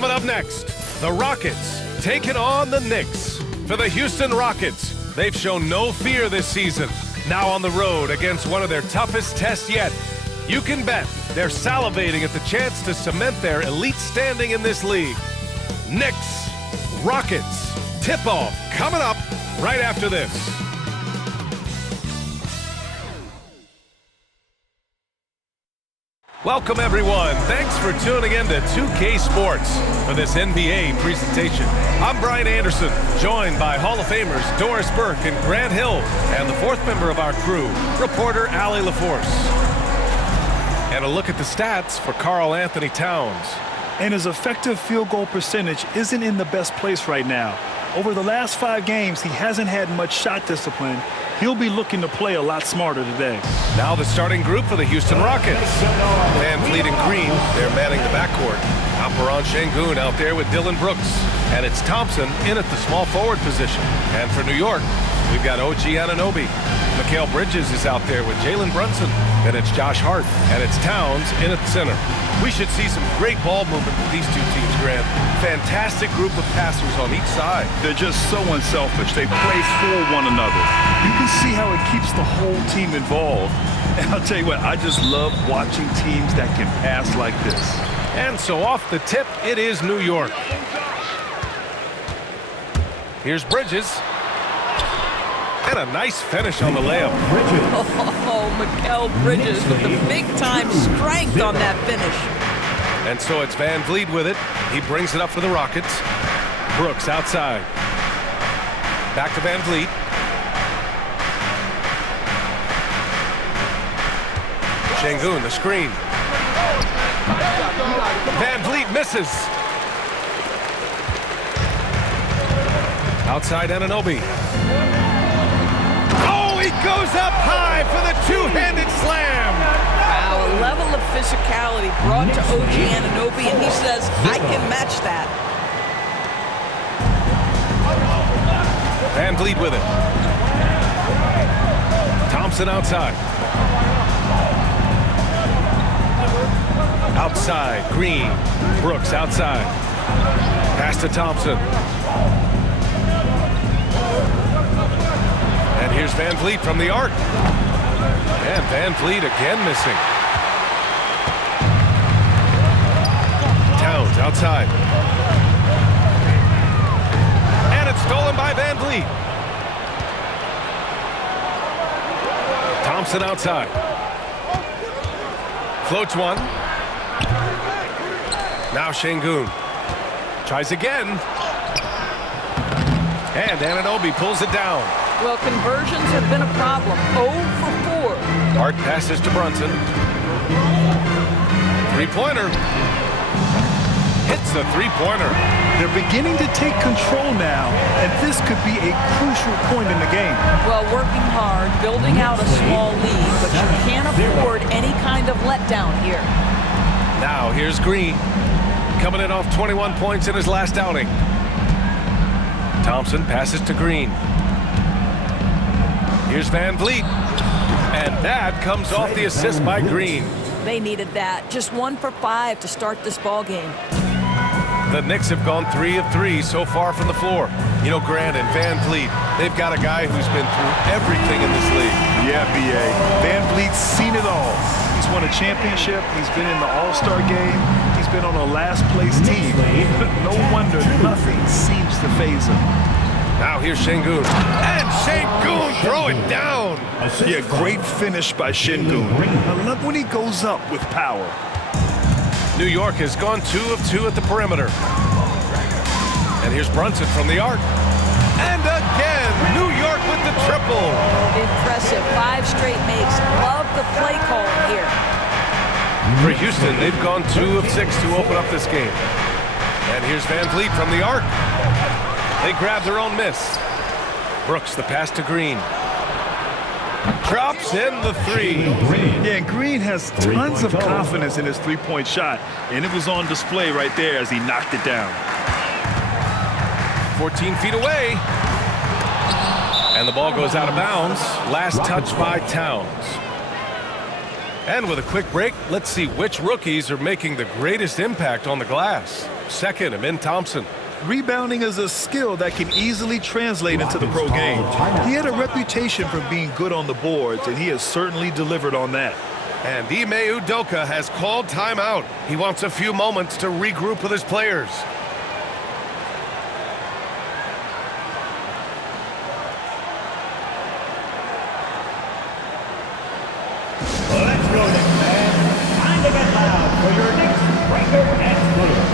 Coming up next, the Rockets taking on the Knicks. For the Houston Rockets, they've shown no fear this season. Now on the road against one of their toughest tests yet. You can bet they're salivating at the chance to cement their elite standing in this league. Knicks, Rockets, tip-off coming up right after this. Welcome, everyone. Thanks for tuning in to 2K Sports for this NBA presentation. I'm Brian Anderson, joined by Hall of Famers Doris Burke and Grant Hill, and the fourth member of our crew, reporter Allie LaForce. And a look at the stats for Karl Anthony Towns. And his effective field goal percentage isn't in the best place right now. Over the last 5 games, he hasn't had much shot discipline. He'll be looking to play a lot smarter today. Now the starting group for the Houston Rockets. Van Vliet and Green, they're manning the backcourt. Alperen Sengun out there with Dylan Brooks. And it's Thompson in at the small forward position. And for New York, we've got OG Anunoby. Mikal Bridges is out there with Jalen Brunson. And it's Josh Hart. And it's Towns in at the center. We should see some great ball movement with these two teams, Grant. Fantastic group of passers on each side. They're just so unselfish. They play for one another. You can see how it keeps the whole team involved. And I'll tell you what, I just love watching teams that can pass like this. And so off the tip, it is New York. Here's Bridges. And a nice finish on the layup. Oh, Mikal Bridges with the big-time strength on that finish. And so it's Van Vliet with it. He brings it up for the Rockets. Brooks outside. Back to Van Vliet. Sengun, the screen. Van Vliet misses. Outside Anunoby. He goes up high for the two-handed slam. Wow, a level of physicality brought to OG Anunoby, and he says, I can match that. Van Vliet with it. Thompson outside. Outside, Green. Brooks outside. Pass to Thompson. And here's Van Vliet from the arc. And Van Vliet again missing. Towns outside. And it's stolen by Van Vliet. Thompson outside. Floats one. Now Sengun. Tries again. And Anunoby pulls it down. Well, conversions have been a problem. 0 for 4. Hart passes to Brunson. Three-pointer. Hits the three-pointer. They're beginning to take control now, and this could be a crucial point in the game. Well, working hard, building out a small lead, but you can't afford any kind of letdown here. Now here's Green. Coming in off 21 points in his last outing. Thompson passes to Green. Here's Van Vliet. And that comes off the assist by Green. They needed that. Just 1 for 5 to start this ball game. The Knicks have gone 3 of 3 so far from the floor. You know, Grant and Van Vliet, they've got a guy who's been through everything in this league. Yeah, B.A. Van Vliet's seen it all. He's won a championship. He's been in the All-Star game. He's been on a last-place team. No wonder nothing seems to faze him. Now here's Sengun. And Sengun throw it down. Yeah, great finish by Sengun. I love when he goes up with power. New York has gone 2 of 2 at the perimeter. And here's Brunson from the arc. And again, New York with the triple. Impressive. 5 straight makes. Love the play call here. For Houston, they've gone 2 of 6 to open up this game. And here's Van Vliet from the arc. They grab their own miss. Brooks, the pass to Green. Drops in the 3. Yeah, and Green has tons of confidence in his three-point shot, and it was on display right there as he knocked it down. 14 feet away. And the ball goes out of bounds. Last touch by Towns. And with a quick break, let's see which rookies are making the greatest impact on the glass. Second, Amin Thompson. Rebounding is a skill that can easily translate into the pro game. He had a reputation for being good on the boards, and he has certainly delivered on that. And Ime Udoka has called timeout. He wants a few moments to regroup with his players. Let's go, Knicks fans. Time to get loud for your Knicks breaker and motor.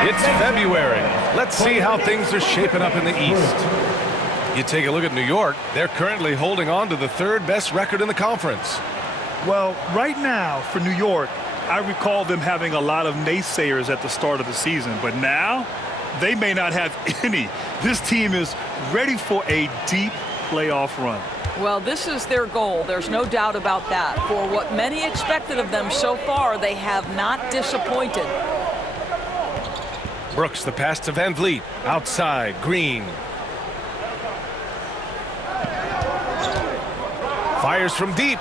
It's February. Let's see how things are shaping up in the East. You take a look at New York. They're currently holding on to the third best record in the conference. Well, right now for New York, I recall them having a lot of naysayers at the start of the season, but now they may not have any. This team is ready for a deep playoff run. Well, this is their goal. There's no doubt about that. For what many expected of them so far, they have not disappointed. Brooks, the pass to Van Vliet. Outside, Green. Fires from deep.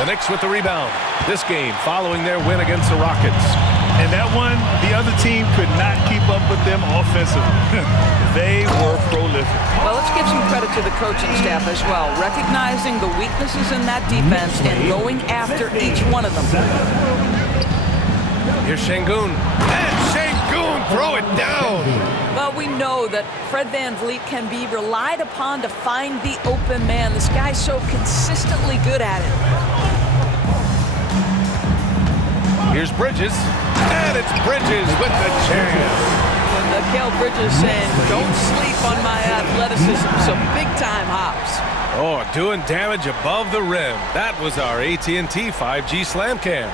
The Knicks with the rebound. This game following their win against the Rockets. And that one, the other team could not keep up with them offensively. They were prolific. Well, let's give some credit to the coaching staff as well, recognizing the weaknesses in that defense and going after each one of them. Here's Şengün. And Şengün throw it down. Well, we know that Fred VanVleet can be relied upon to find the open man. This guy's so consistently good at it. Here's Bridges. And it's Bridges with the chance. Mikal Bridges saying, don't sleep on my athleticism. Some big-time hops. Oh, doing damage above the rim. That was our AT&T 5G Slam Cam.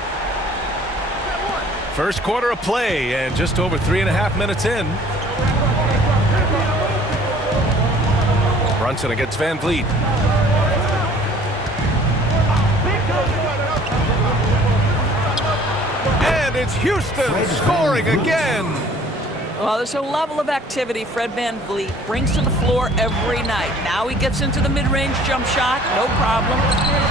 First quarter of play and just over 3.5 minutes in. Brunson against Van Vliet. And it's Houston scoring again. Well, there's a level of activity Fred VanVleet brings to the floor every night. Now he gets into the mid-range jump shot, no problem.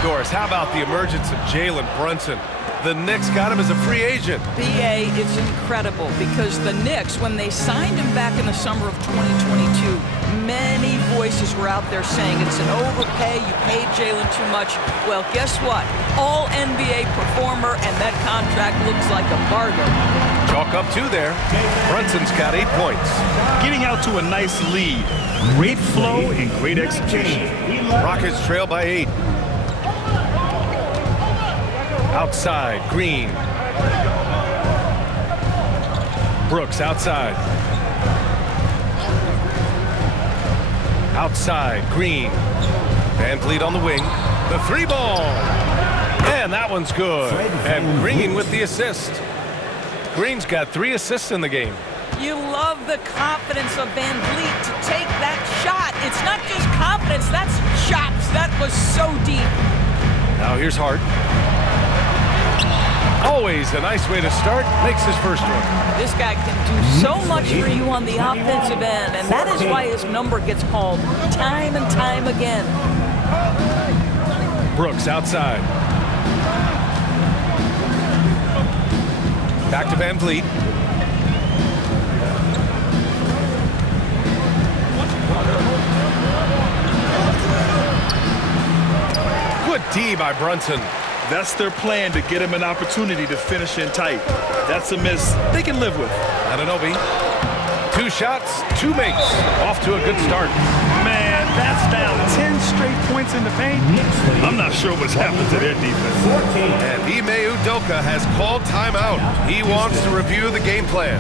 Doris, how about the emergence of Jalen Brunson? The Knicks got him as a free agent. BA, it's incredible because the Knicks, when they signed him back in the summer of 2022, many voices were out there saying it's an overpay, you paid Jalen too much. Well, guess what? All NBA performer, and that contract looks like a bargain. Chalk up 2 there. Brunson's got 8 points. Getting out to a nice lead. Great flow and great execution. Rockets trail by 8. Outside, Green. Brooks outside. Outside, Green. Van Vliet on the wing. The 3-ball. And that one's good. And Green with the assist. Green's got 3 assists in the game. You love the confidence of Van Vliet to take that shot. It's not just confidence, that's chops. That was so deep. Now here's Hart. Always a nice way to start. Makes his first one. This guy can do so much for you on the offensive end, and that is why his number gets called time and time again. Brooks outside. Back to Van Vliet. Good D by Brunson. That's their plan, to get him an opportunity to finish in tight. That's a miss they can live with. Anunoby. 2 shots, 2 makes. Off to a good start. Man, that's now 10 straight points in the paint. I'm not sure what's happened to their defense. And Ime Udoka has called timeout. He wants to review the game plan.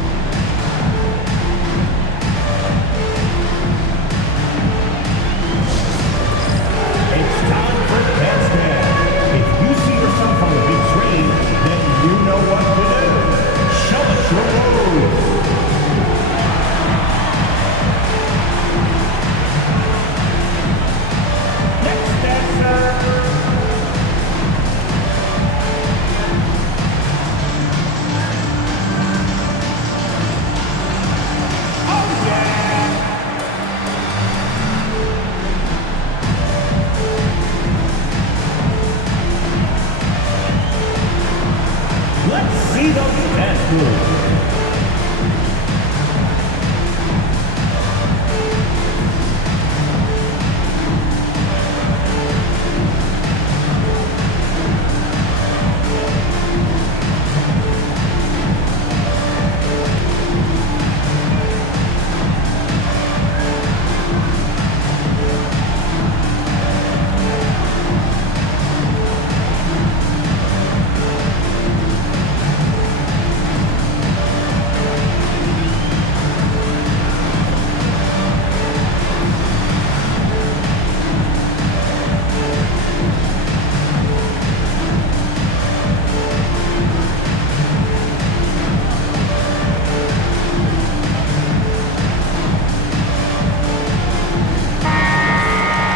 It's time for Touchdown. If you see yourself on the big screen, then you know what to do. Show us your moves. Next dancer. Oh yeah. Let's see those best moves.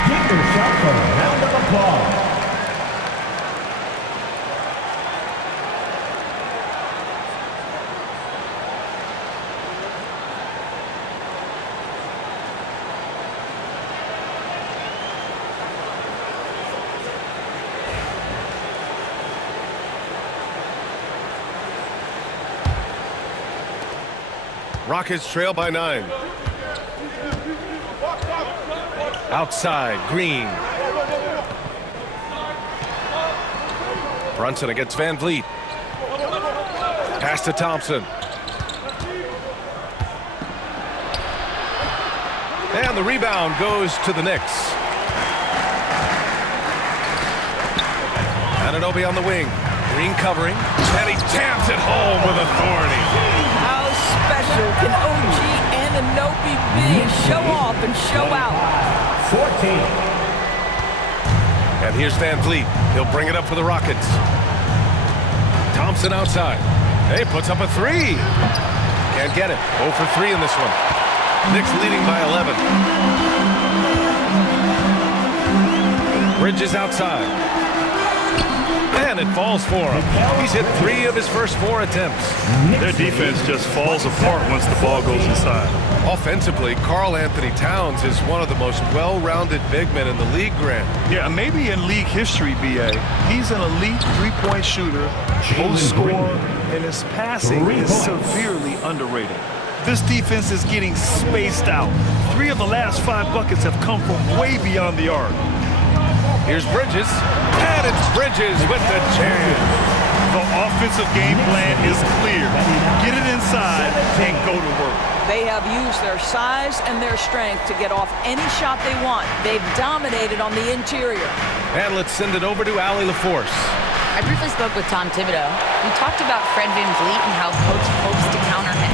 Give yourself a round of applause. Rockets trail by 9. Outside, Green. Brunson against Van Vliet. Pass to Thompson. And the rebound goes to the Knicks. Anunoby on the wing. Green covering. And he jams it home with authority. How special can OG Anunoby be? Show off and show out. 14. And here's Van Vliet. He'll bring it up for the Rockets. Thompson outside. Hey, puts up a 3. Can't get it. 0 for 3 in this one. Knicks leading by 11. Bridges outside. And it falls for him. He's hit 3 of his first 4 attempts. Their defense just falls apart once the ball goes inside. Offensively, Karl Anthony Towns is one of the most well-rounded big men in the league, Grant. Yeah, maybe in league history, B.A. He's an elite three-point shooter, post scorer, and his passing is severely underrated. This defense is getting spaced out. 3 of the last 5 buckets have come from way beyond the arc. Here's Bridges, and it's Bridges with the jam. The offensive game plan is clear. Get it inside and go to work. They have used their size and their strength to get off any shot they want. They've dominated on the interior. And let's send it over to Allie LaForce. I briefly spoke with Tom Thibodeau. We talked about Fred VanVleet and how Coach hopes to counter him.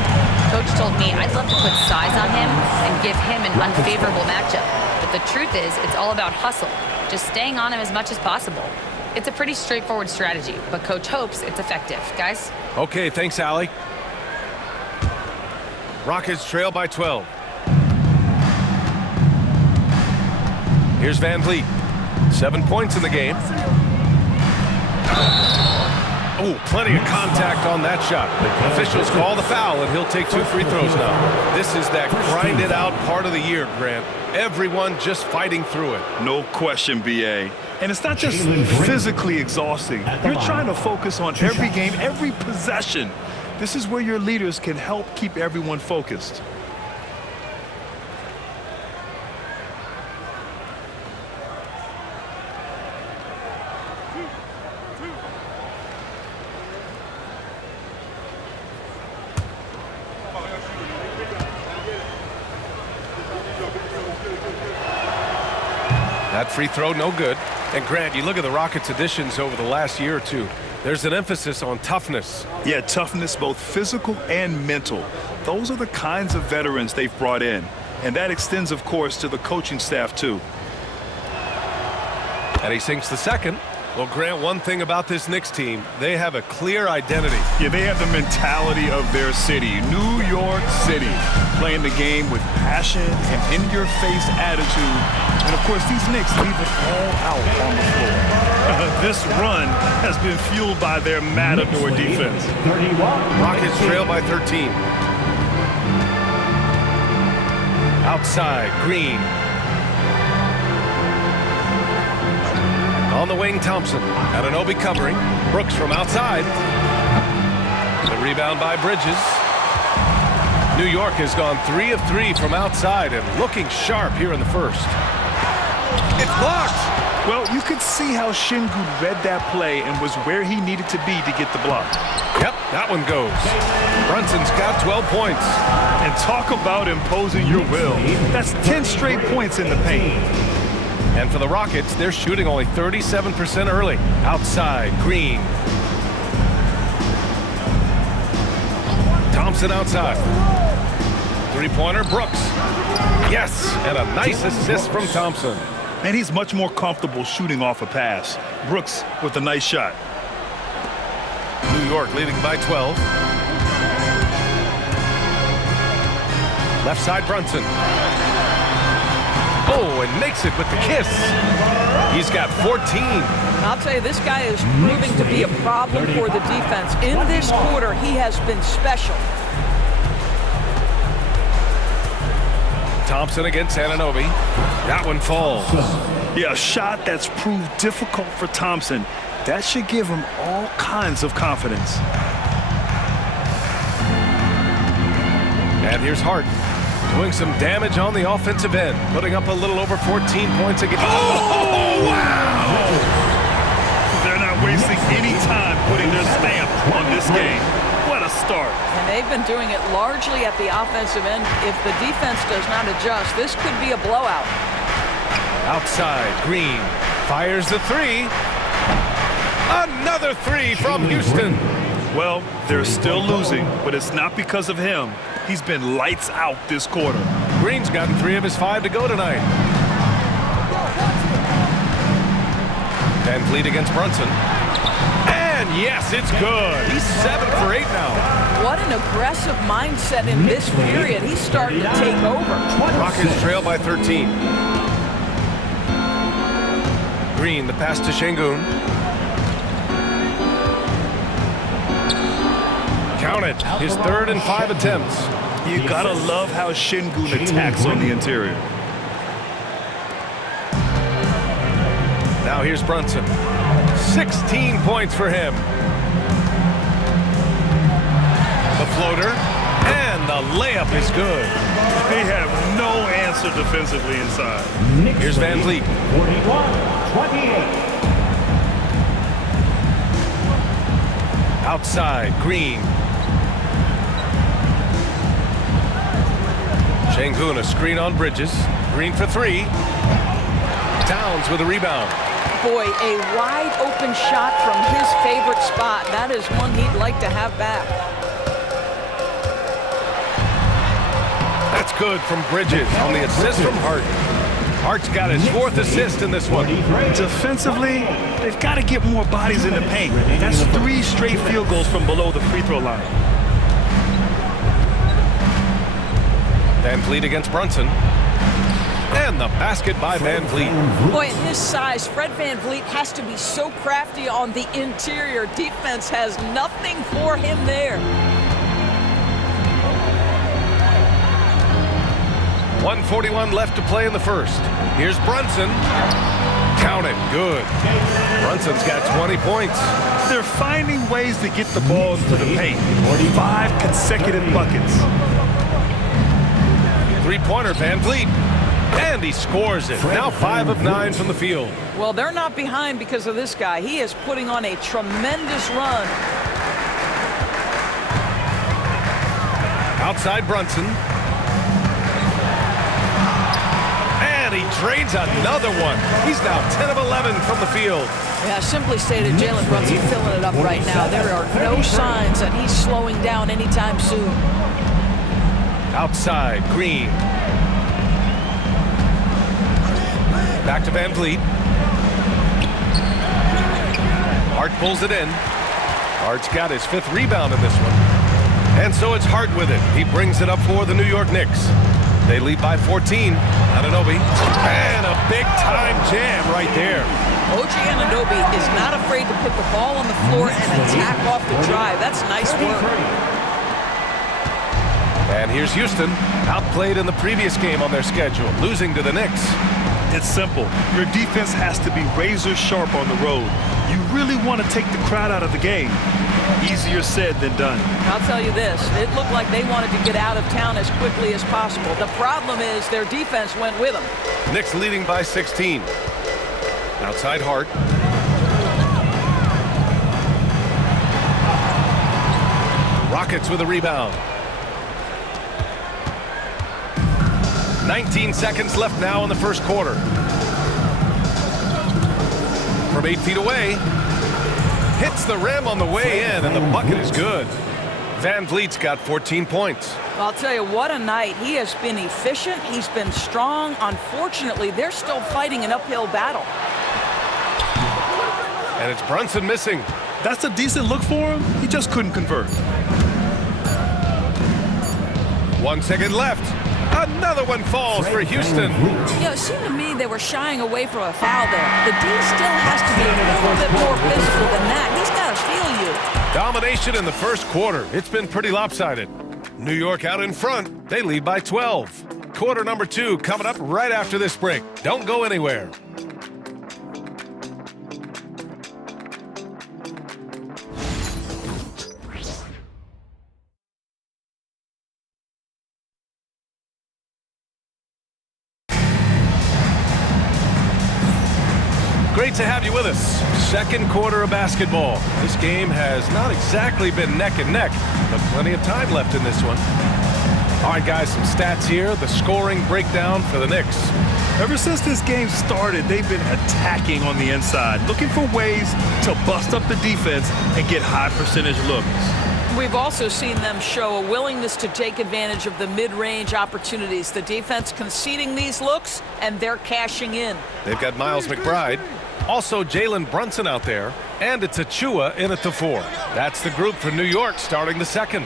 Coach told me I'd love to put size on him and give him an unfavorable matchup. But the truth is, it's all about hustle. Just staying on him as much as possible. It's a pretty straightforward strategy, but Coach hopes it's effective. Guys? Okay, thanks, Allie. Rockets trail by 12. Here's Van Vliet. 7 points in the game. Oh, plenty of contact on that shot. Officials call the foul, and he'll take 2 free throws now. This is that grind-it-out part of the year, Grant. Everyone just fighting through it. No question, B.A. And it's not just physically exhausting. You're trying to focus on every game, every possession. This is where your leaders can help keep everyone focused. That free throw, no good. And Grant, you look at the Rockets' additions over the last year or two. There's an emphasis on toughness. Yeah, toughness, both physical and mental. Those are the kinds of veterans they've brought in. And that extends, of course, to the coaching staff, too. And he sinks the second. Well, Grant, one thing about this Knicks team, they have a clear identity. Yeah, they have the mentality of their city, New York City, playing the game with passion and in-your-face attitude. And, of course, these Knicks leave it all out on the floor. This run has been fueled by their matador defense. Rockets trail by 13. Outside, Green. On the wing, Thompson. Anunoby covering. Brooks from outside. The rebound by Bridges. New York has gone 3 of 3 from outside and looking sharp here in the first. It's blocked. Well, you could see how Şengün read that play and was where he needed to be to get the block. Yep, that one goes. Brunson's got 12 points. And talk about imposing your will. That's 10 straight points in the paint. And for the Rockets, they're shooting only 37% early. Outside, Green. Thompson outside. Three-pointer, Brooks. Yes, and a nice assist from Thompson. And he's much more comfortable shooting off a pass. Brooks with a nice shot. New York leading by 12. Left side, Brunson. Oh, and makes it with the kiss. He's got 14. I'll tell you, this guy is proving to be a problem for the defense. In this quarter, he has been special. Thompson against Anunoby. That one falls. Yeah, a shot that's proved difficult for Thompson. That should give him all kinds of confidence. And here's Hart. Doing some damage on the offensive end. Putting up a little over 14 points again. Oh, wow! They're not wasting any time putting their stamp on this game. What a start. And they've been doing it largely at the offensive end. If the defense does not adjust, this could be a blowout. Outside, Green fires the three. Another three from Houston. Well, they're still losing, but it's not because of him. He's been lights out this quarter. Green's gotten 3 of his 5 to go tonight. Van Vliet against Brunson. And yes, it's good. He's 7 for 8 now. What an aggressive mindset in this period. He's starting to take over. Rockets trail by 13. Green, the pass to Şengün. Count it. His 3rd and 5 attempts. You gotta love how Şengün attacks on the interior. Now here's Brunson. 16 points for him. The floater. And the layup is good. They have no answer defensively inside. Here's Van Vliet. 41-28. Outside, Green. Şengün, a screen on Bridges. Green for 3. Towns with a rebound. Boy, a wide open shot from his favorite spot. That is one he'd like to have back. That's good from Bridges on the assist from Hart. Hart's got his 4th assist in this one. Defensively, they've got to get more bodies in the paint. That's 3 straight field goals from below the free throw line. Van Vliet against Brunson. And the basket by Van Vliet. Boy, at his size, Fred Van Vliet has to be so crafty on the interior. Defense has nothing for him there. 1:41 left to play in the first. Here's Brunson. Count it. Good. Brunson's got 20 points. They're finding ways to get the ball into the paint. 5 consecutive buckets. Three-pointer, Van Vliet. And he scores it. Now 5 of 9 from the field. Well, they're not behind because of this guy. He is putting on a tremendous run. Outside Brunson. And he drains another one. He's now 10 of 11 from the field. Yeah, simply stated, Jalen Brunson filling it up right now. There are no signs that he's slowing down anytime soon. Outside, Green. Back to Van Vliet. Hart pulls it in. Hart's got his 5th rebound in this one. And so it's Hart with it. He brings it up for the New York Knicks. They lead by 14. Anunoby. And a big-time jam right there. OG Anunoby is not afraid to put the ball on the floor and attack off the drive. That's nice work. And here's Houston, outplayed in the previous game on their schedule, losing to the Knicks. It's simple. Your defense has to be razor sharp on the road. You really want to take the crowd out of the game. Easier said than done. I'll tell you this, it looked like they wanted to get out of town as quickly as possible. The problem is their defense went with them. Knicks leading by 16. Outside Hart. Rockets with a rebound. 19 seconds left now in the first quarter. From 8 feet away. Hits the rim on the way in, and the bucket is good. Van Vliet's got 14 points. I'll tell you, what a night. He has been efficient. He's been strong. Unfortunately, they're still fighting an uphill battle. And it's Brunson missing. That's a decent look for him. He just couldn't convert. 1 second left. Another one falls for Houston. You know, it seemed to me they were shying away from a foul there. The D still has to be a little bit more physical than that. He's got to feel you. Domination in the first quarter. It's been pretty lopsided. New York out in front. They lead by 12. Quarter number 2 coming up right after this break. Don't go anywhere. Great to have you with us. Second quarter of basketball. This game has not exactly been neck and neck, but plenty of time left in this one. All right, guys, some stats here. The scoring breakdown for the Knicks. Ever since this game started, they've been attacking on the inside, looking for ways to bust up the defense and get high percentage looks. We've also seen them show a willingness to take advantage of the mid-range opportunities. The defense conceding these looks, and they're cashing in. They've got Miles McBride. Also, Jalen Brunson out there, and it's Achua in at the 4. That's the group for New York starting the second.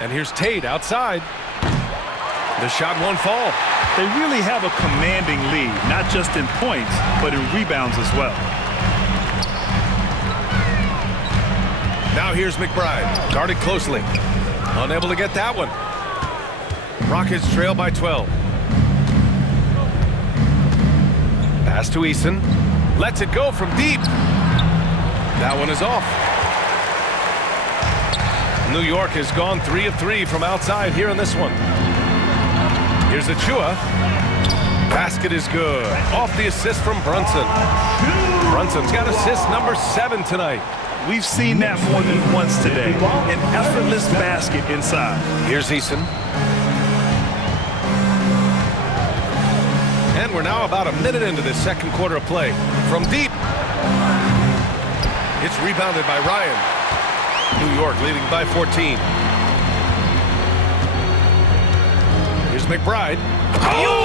And here's Tate outside. The shot won't fall. They really have a commanding lead, not just in points, but in rebounds as well. Now here's McBride, guarded closely. Unable to get that one. Rockets trail by 12. Pass to Eason. Lets it go from deep. That one is off. New York has gone 3 of 3 from outside here in this one. Here's Achua. Basket is good. Off the assist from Brunson. Brunson's got assist number 7 tonight. We've seen that more than once today. An effortless basket inside. Here's Eason. And we're now about a minute into this second quarter of play. From deep. It's rebounded by Ryan. New York leading by 14. Here's McBride. Oh!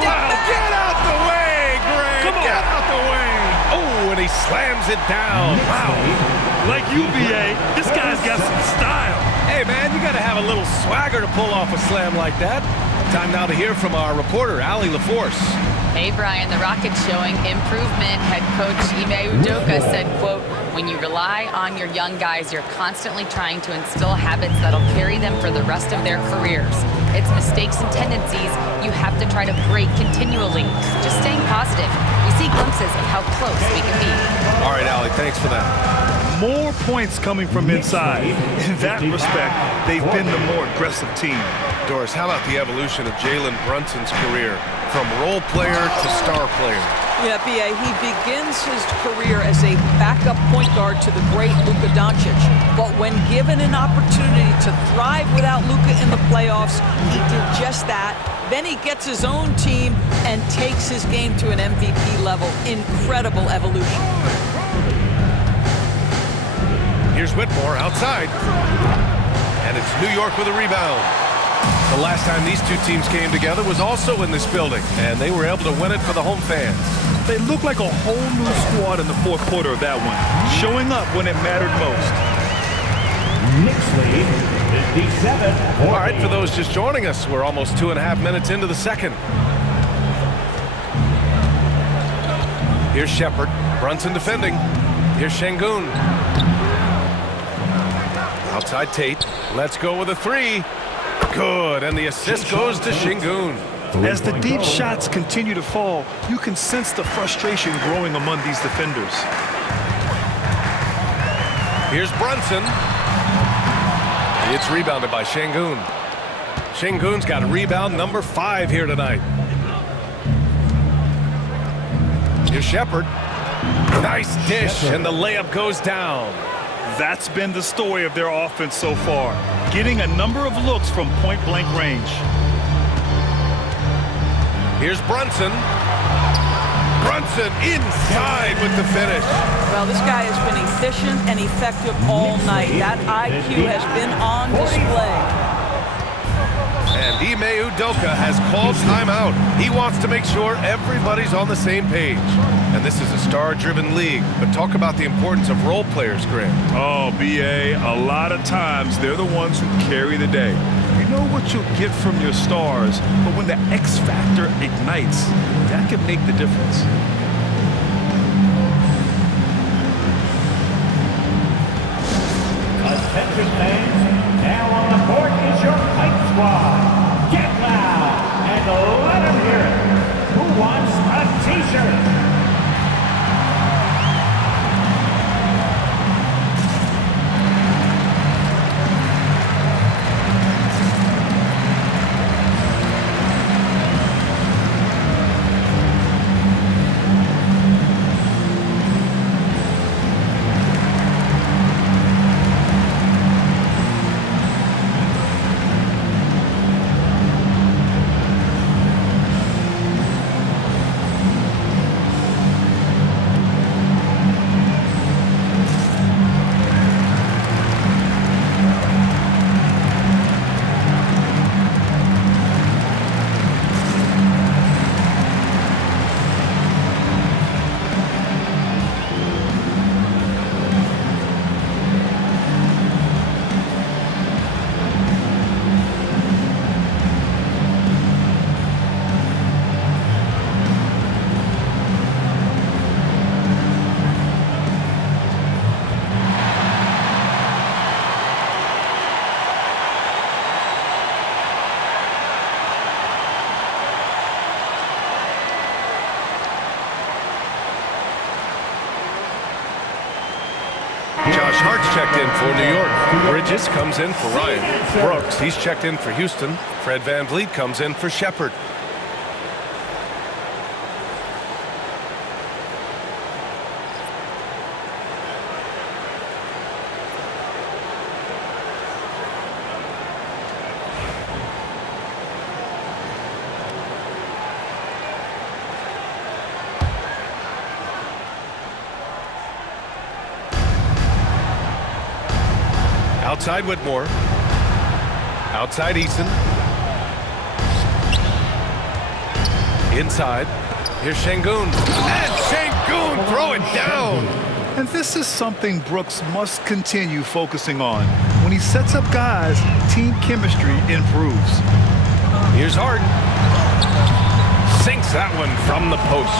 Get out the way, Greg! Come on. Get out the way! Oh, and he slams it down. Wow. Like UVA, this guy's got some style. Hey, man, you got to have a little swagger to pull off a slam like that. Time now to hear from our reporter, Allie LaForce. Hey, Brian, the Rockets showing improvement. Head coach Ime Udoka said, quote, when you rely on your young guys, you're constantly trying to instill habits that'll carry them for the rest of their careers. It's mistakes and tendencies you have to try to break continually. Just staying positive. We see glimpses of how close we can be. All right, Allie, thanks for that. More points coming from inside. In that respect, they've been the more aggressive team. Doris, how about the evolution of Jalen Brunson's career from role player to star player? Yeah, B.A., he begins his career as a backup point guard to the great Luka Doncic. But when given an opportunity to thrive without Luka in the playoffs, he did just that. Then he gets his own team and takes his game to an MVP level. Incredible evolution. Here's Whitmore outside. And it's New York with a rebound. The last time these two teams came together was also in this building, and they were able to win it for the home fans. They look like a whole new squad in the fourth quarter of that one, showing up when it mattered most. Knicks lead 57-40. All right, for those just joining us, we're almost 2.5 minutes into the second. Here's Shepard. Brunson defending. Here's Şengün. Outside Tate. Let's go with a three. Good, and the assist goes to Şengün. As the deep shots continue to fall, you can sense the frustration growing among these defenders. Here's Brunson. It's rebounded by Şengün. Şengün's got rebound number 5 here tonight. Here's Shepard. Nice dish, and the layup goes down. That's been the story of their offense so far, getting a number of looks from point-blank range. Here's Brunson. Brunson inside with the finish. Well, this guy has been efficient and effective all night. That IQ has been on display. And Ime Udoka has called timeout. He wants to make sure everybody's on the same page. And this is a star-driven league, but talk about the importance of role players, Grant. Oh, B.A., a lot of times they're the ones who carry the day. You know what you'll get from your stars, but when the X factor ignites, that can make the difference. Attention fans, now on the court is your Hype Squad. Get loud and let them hear it. Who wants a t-shirt? Josh Hart's checked in for New York. Bridges comes in for Ryan. Brooks, he's checked in for Houston. Fred VanVleet comes in for Shepard. Outside Whitmore. Outside Eason. Inside. Here's Şengün. And Şengün throw it down. And this is something Brooks must continue focusing on. When he sets up guys, team chemistry improves. Here's Harden. Sinks that one from the post.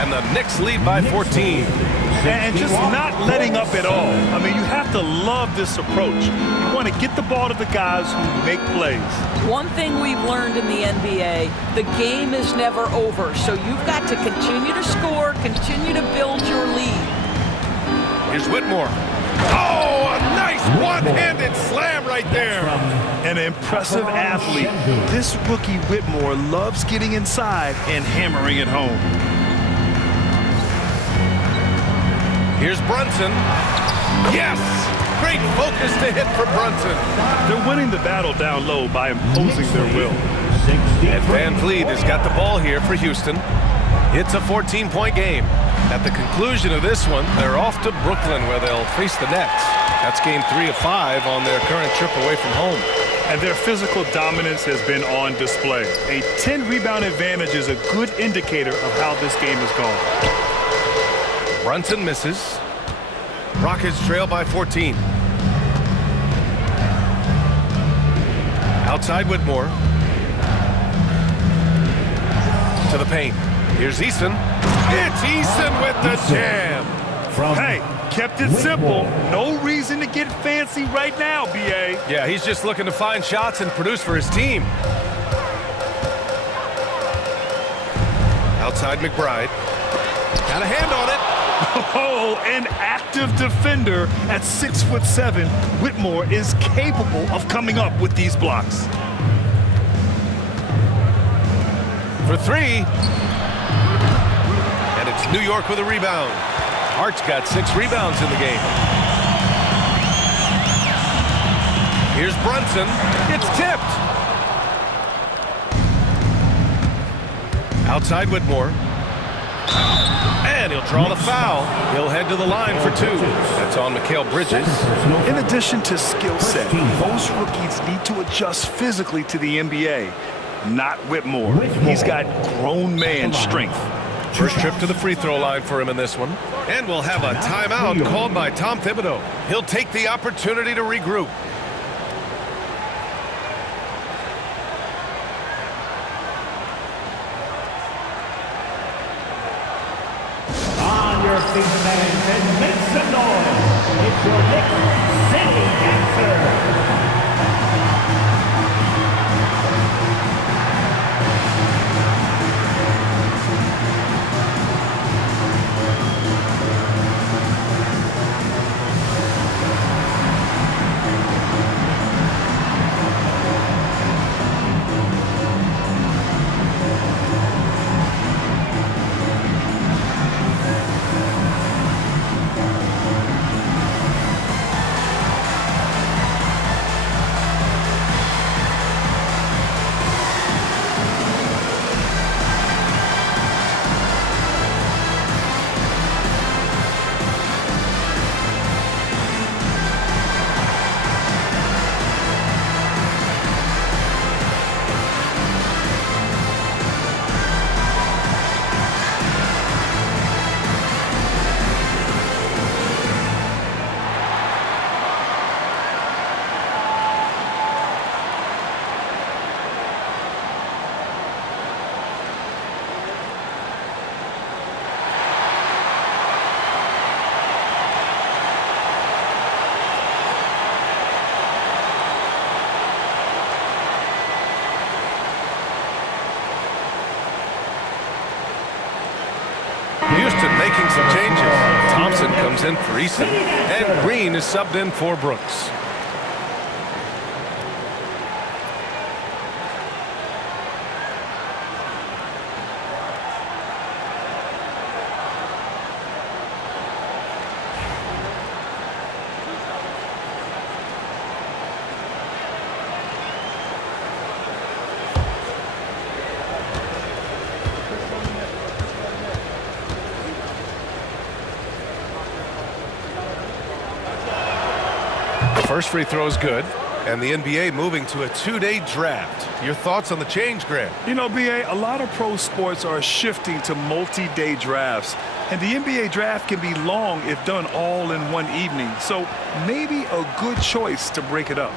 And the Knicks lead by 14. And just not letting up at all. I mean, you have to love this approach. You want to get the ball to the guys who make plays. One thing we've learned in the NBA, the game is never over. So you've got to continue to score, continue to build your lead. Here's Whitmore. Oh, a nice one-handed slam right there. An impressive athlete. This rookie Whitmore loves getting inside and hammering it home. Here's Brunson. Yes! Great focus to hit for Brunson. They're winning the battle down low by imposing their will. And Van Vliet has got the ball here for Houston. It's a 14-point game. At the conclusion of this one, they're off to Brooklyn where they'll face the Nets. That's game 3 of 5 on their current trip away from home. And their physical dominance has been on display. A 10-rebound advantage is a good indicator of how this game has gone. Brunson misses. Rockets trail by 14. Outside Whitmore. To the paint. Here's Eason. It's Eason with the jam. Hey, kept it simple. No reason to get fancy right now, B.A. Yeah, he's just looking to find shots and produce for his team. Outside McBride. Got a hand on it. Oh, an active defender at 6'7". Whitmore is capable of coming up with these blocks. For 3. And it's New York with a rebound. Hart's got 6 rebounds in the game. Here's Brunson. It's tipped. Outside Whitmore. And he'll draw the foul. He'll head to the line for 2. That's on Mikal Bridges. In addition to skill set, most rookies need to adjust physically to the NBA. Not Whitmore. He's got grown man strength. First trip to the free throw line for him in this one. And we'll have a timeout called by Tom Thibodeau. He'll take the opportunity to regroup. On your feet, fans, and make some noise. It's your Knicks City Dancer. Houston making some changes. Thompson comes in for Eason, and Green is subbed in for Brooks. First free throw is good. And the NBA moving to a 2-day draft. Your thoughts on the change, Grant? You know, B.A., a lot of pro sports are shifting to multi-day drafts. And the NBA draft can be long if done all in one evening. So maybe a good choice to break it up.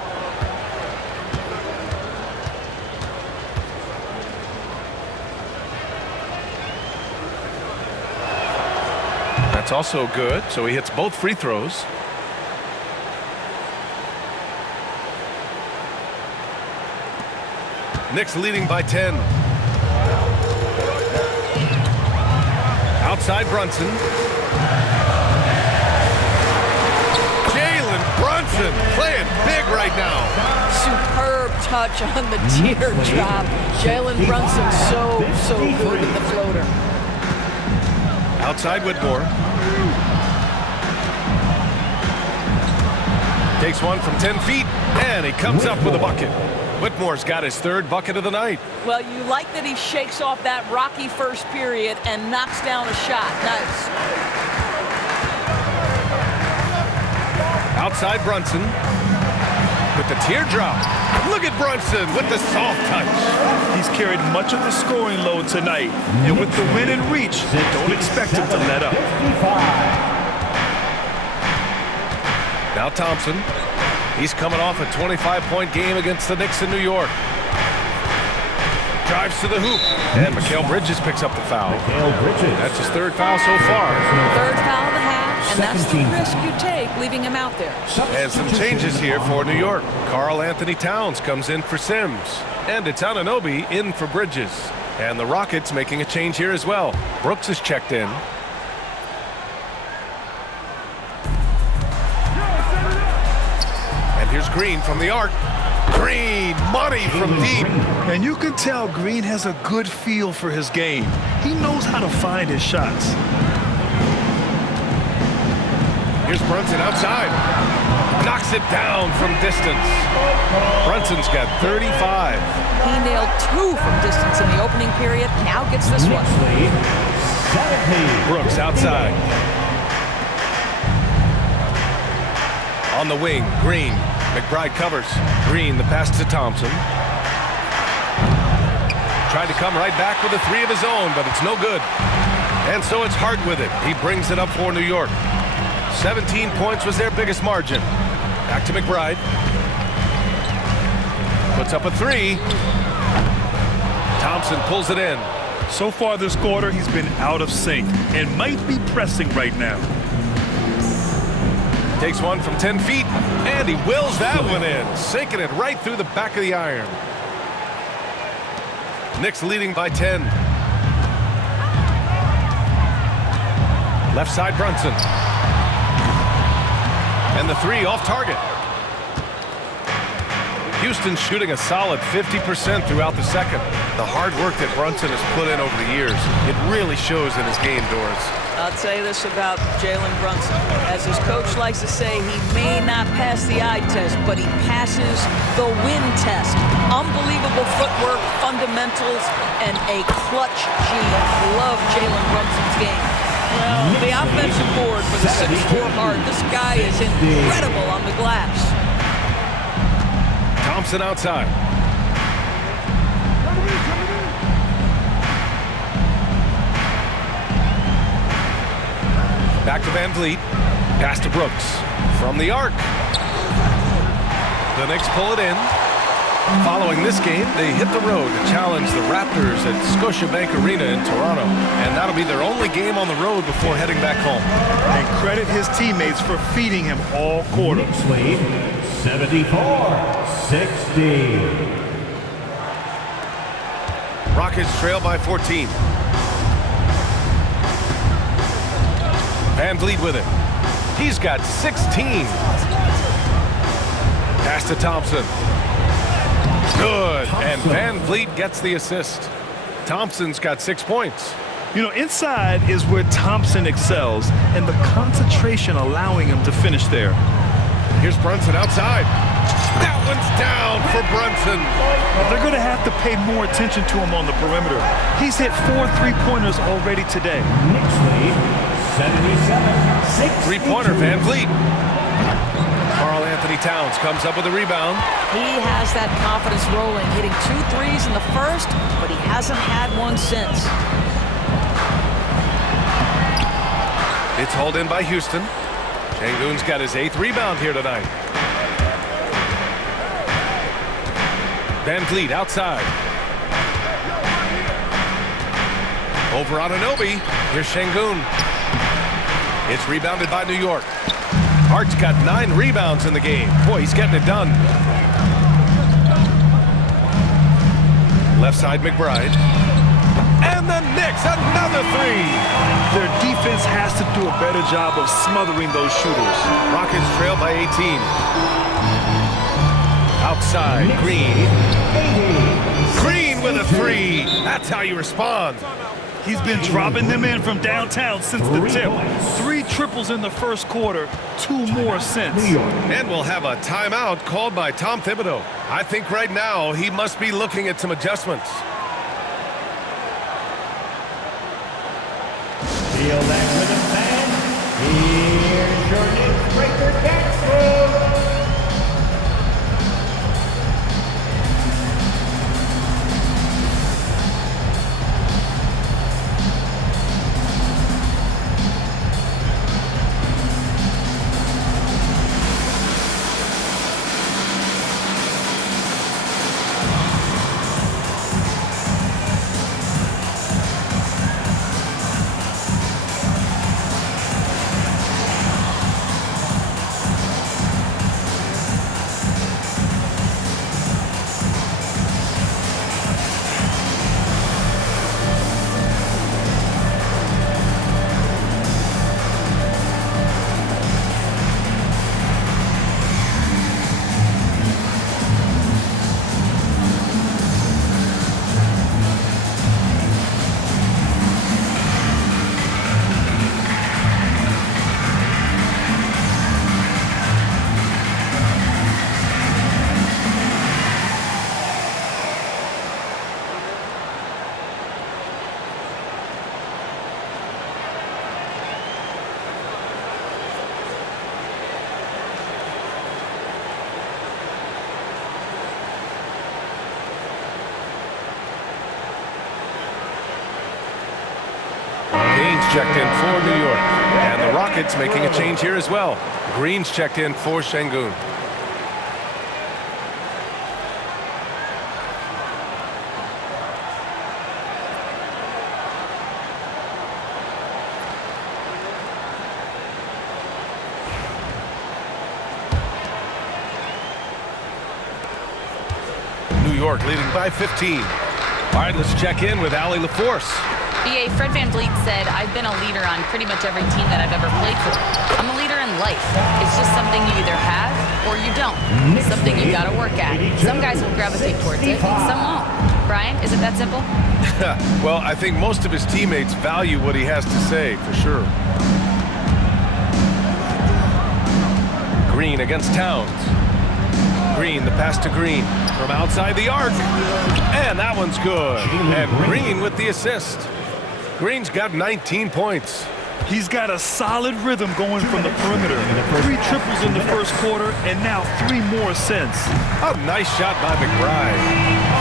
That's also good. So he hits both free throws. Knicks leading by 10. Outside Brunson. Jalen Brunson playing big right now. Superb touch on the teardrop. Jalen Brunson so good with the floater. Outside Whitmore. Takes one from 10 feet, and he comes up with a bucket. Whitmore's got his third bucket of the night. Well, you like that he shakes off that rocky first period and knocks down a shot. Nice. Outside Brunson with the teardrop. Look at Brunson with the soft touch. He's carried much of the scoring load tonight. And with the win in reach, don't expect him to let up. Now Thompson. He's coming off a 25-point game against the Knicks in New York. Drives to the hoop. And Mikal Bridges picks up the foul. That's his third foul so far. Third foul of the half, and that's the risk you take leaving him out there. And some changes here for New York. Karl Anthony Towns comes in for Sims. And it's Anunoby in for Bridges. And the Rockets making a change here as well. Brooks is checked in. Here's Green from the arc. Green, money from deep. And you can tell Green has a good feel for his game. He knows how to find his shots. Here's Brunson outside. Knocks it down from distance. Brunson's got 35. He nailed 2 from distance in the opening period. Now gets this one. Brooks outside. On the wing, Green. McBride covers. Green, the pass to Thompson. Tried to come right back with a 3 of his own, but it's no good. And so it's Hart with it. He brings it up for New York. 17 points was their biggest margin. Back to McBride. Puts up a 3. Thompson pulls it in. So far this quarter, he's been out of sync and might be pressing right now. Takes one from 10 feet, and he wills that one in, sinking it right through the back of the iron. Knicks leading by 10. Left side Brunson. And the 3 off target. Houston shooting a solid 50% throughout the second. The hard work that Brunson has put in over the years, it really shows in his game, Doris. I'll tell you this about Jalen Brunson. As his coach likes to say, he may not pass the eye test, but he passes the win test. Unbelievable footwork, fundamentals, and a clutch gene. Love Jalen Brunson's game. Well, the offensive board for the 6'4" guard, this guy is incredible on the glass. Thompson outside. Back to Van Vliet. Pass to Brooks. From the arc. The Knicks pull it in. Following this game, they hit the road to challenge the Raptors at Scotiabank Arena in Toronto. And that'll be their only game on the road before heading back home. And credit his teammates for feeding him all quarter. Knicks lead 74-60. Rockets trail by 14. Van Vliet with it. He's got 16. Pass to Thompson. Good. And Van Vliet gets the assist. Thompson's got 6 points. You know, inside is where Thompson excels, and the concentration allowing him to finish there. Here's Brunson outside. That one's down for Brunson. They're going to have to pay more attention to him on the perimeter. He's hit 4 3-pointers already today. Knicks lead 77-60. 3-pointer, Van Vliet. Karl Anthony Towns comes up with a rebound. He has that confidence rolling, hitting 2 threes in the first, but he hasn't had one since. It's hauled in by Houston. Şengün's got his 8th rebound here tonight. Van Vliet outside. Over on Anunoby. Here's Şengün. It's rebounded by New York. Hart's got 9 rebounds in the game. Boy, he's getting it done. Left side, McBride. And the Knicks, another 3. Their defense has to do a better job of smothering those shooters. Rockets trail by 18. Outside, Green. Green with a 3. That's how you respond. He's been dropping them in from downtown since the tip. 3 triples in the first quarter, 2 more since. And we'll have a timeout called by Tom Thibodeau. I think right now he must be looking at some adjustments. Feel that rhythm, man. Here's your Knicks breaker dance move. Checked in for New York. And the Rockets making a change here as well. Green's checked in for Şengün. New York leading by 15. All right, let's check in with Allie LaForce. BA, Fred VanVleet said, I've been a leader on pretty much every team that I've ever played for. I'm a leader in life. It's just something you either have or you don't. Something you got to work at. Some guys will gravitate towards it, some won't. Brian, is it that simple? Well, I think most of his teammates value what he has to say, for sure. Green against Towns. Green, the pass to Green from outside the arc. And that one's good. And Green with the assist. Green's got 19 points. He's got a solid rhythm going from the perimeter. 3 triples in the first quarter, and now 3 more since. A nice shot by McBride.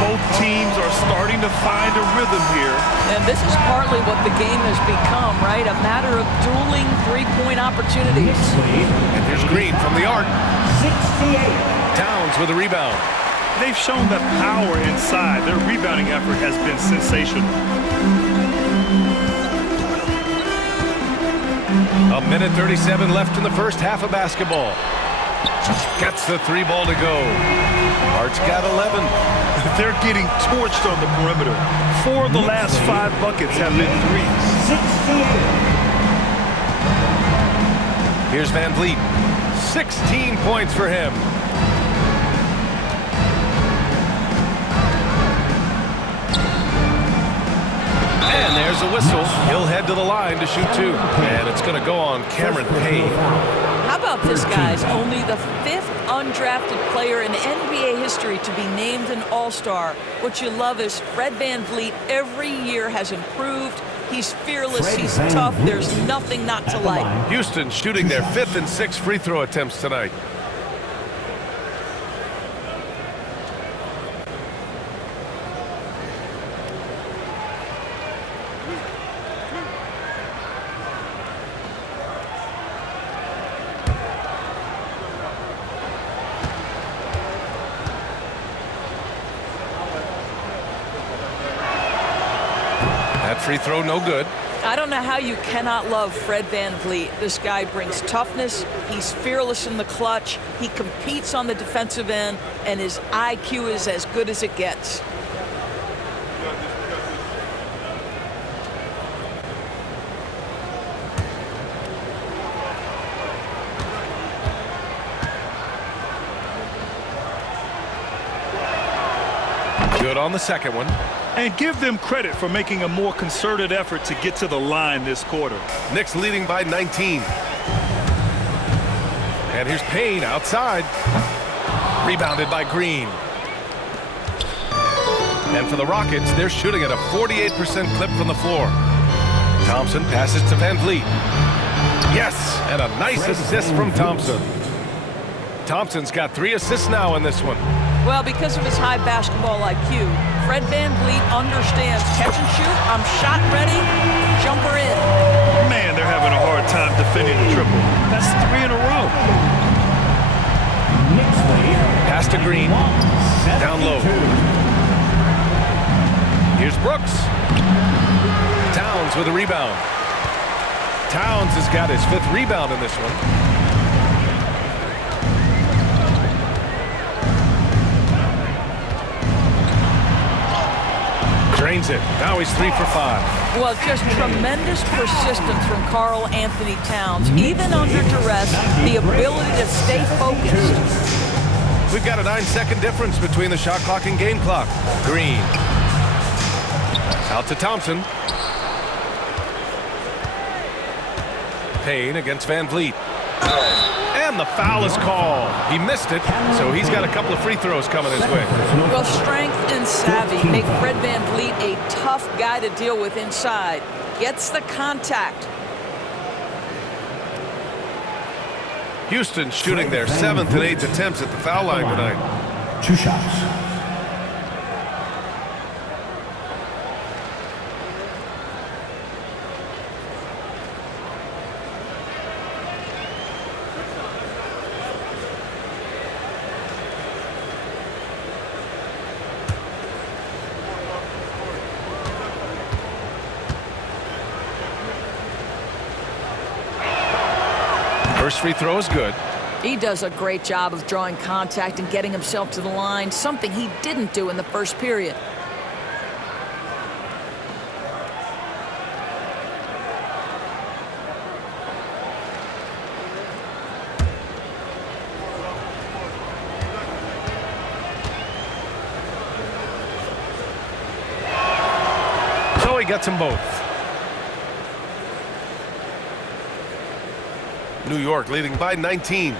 Both teams are starting to find a rhythm here. And this is partly what the game has become, right? A matter of dueling 3-point opportunities. And here's Green from the arc. 68. Towns with a rebound. They've shown the power inside. Their rebounding effort has been sensational. A minute 37 left in the first half of basketball. Gets the 3 ball to go. Hart's got 11. They're getting torched on the perimeter. 4 of the last 5 buckets have been threes. 68. Here's Van Vliet. 16 points for him. And there's a whistle. He'll head to the line to shoot 2. And it's going to go on Cameron Payne. How about this, guys? Only the 5th undrafted player in NBA history to be named an All-Star. What you love is Fred VanVleet every year has improved. He's fearless. He's tough. There's nothing not to like. Houston shooting their 5th and 6th free throw attempts tonight. free throw, no good. I don't know how you cannot love Fred VanVleet. This guy brings toughness. He's fearless in the clutch. He competes on the defensive end, and his IQ is as good as it gets. Good on the second one. And give them credit for making a more concerted effort to get to the line this quarter. Knicks leading by 19. And here's Payne outside. Rebounded by Green. And for the Rockets, they're shooting at a 48% clip from the floor. Thompson passes to VanVleet. Yes, and a nice assist from Thompson. Thompson's got 3 assists now in this one. Well, because of his high basketball IQ, Fred VanVleet understands catch and shoot. I'm shot ready, jumper in. Man, they're having a hard time defending the triple. That's 3 in a row. Pass to Green. Down low. Here's Brooks. Towns with a rebound. Towns has got his 5th rebound in this one. Drains it. Now he's 3 for 5. Well, just tremendous persistence from Karl Anthony Towns. Even under duress, the ability to stay focused. We've got a 9-second difference between the shot clock and game clock. Green. Out to Thompson. Payne against VanVleet. And the foul is called. He missed it, so he's got a couple of free throws coming his way. Well, strength and savvy make Fred VanVleet a tough guy to deal with inside. Gets the contact. Houston shooting their 7th and 8th attempts at the foul line tonight. 2 shots. First free throw is good. He does a great job of drawing contact and getting himself to the line, something he didn't do in the first period. So he gets them both. New York leading by 19.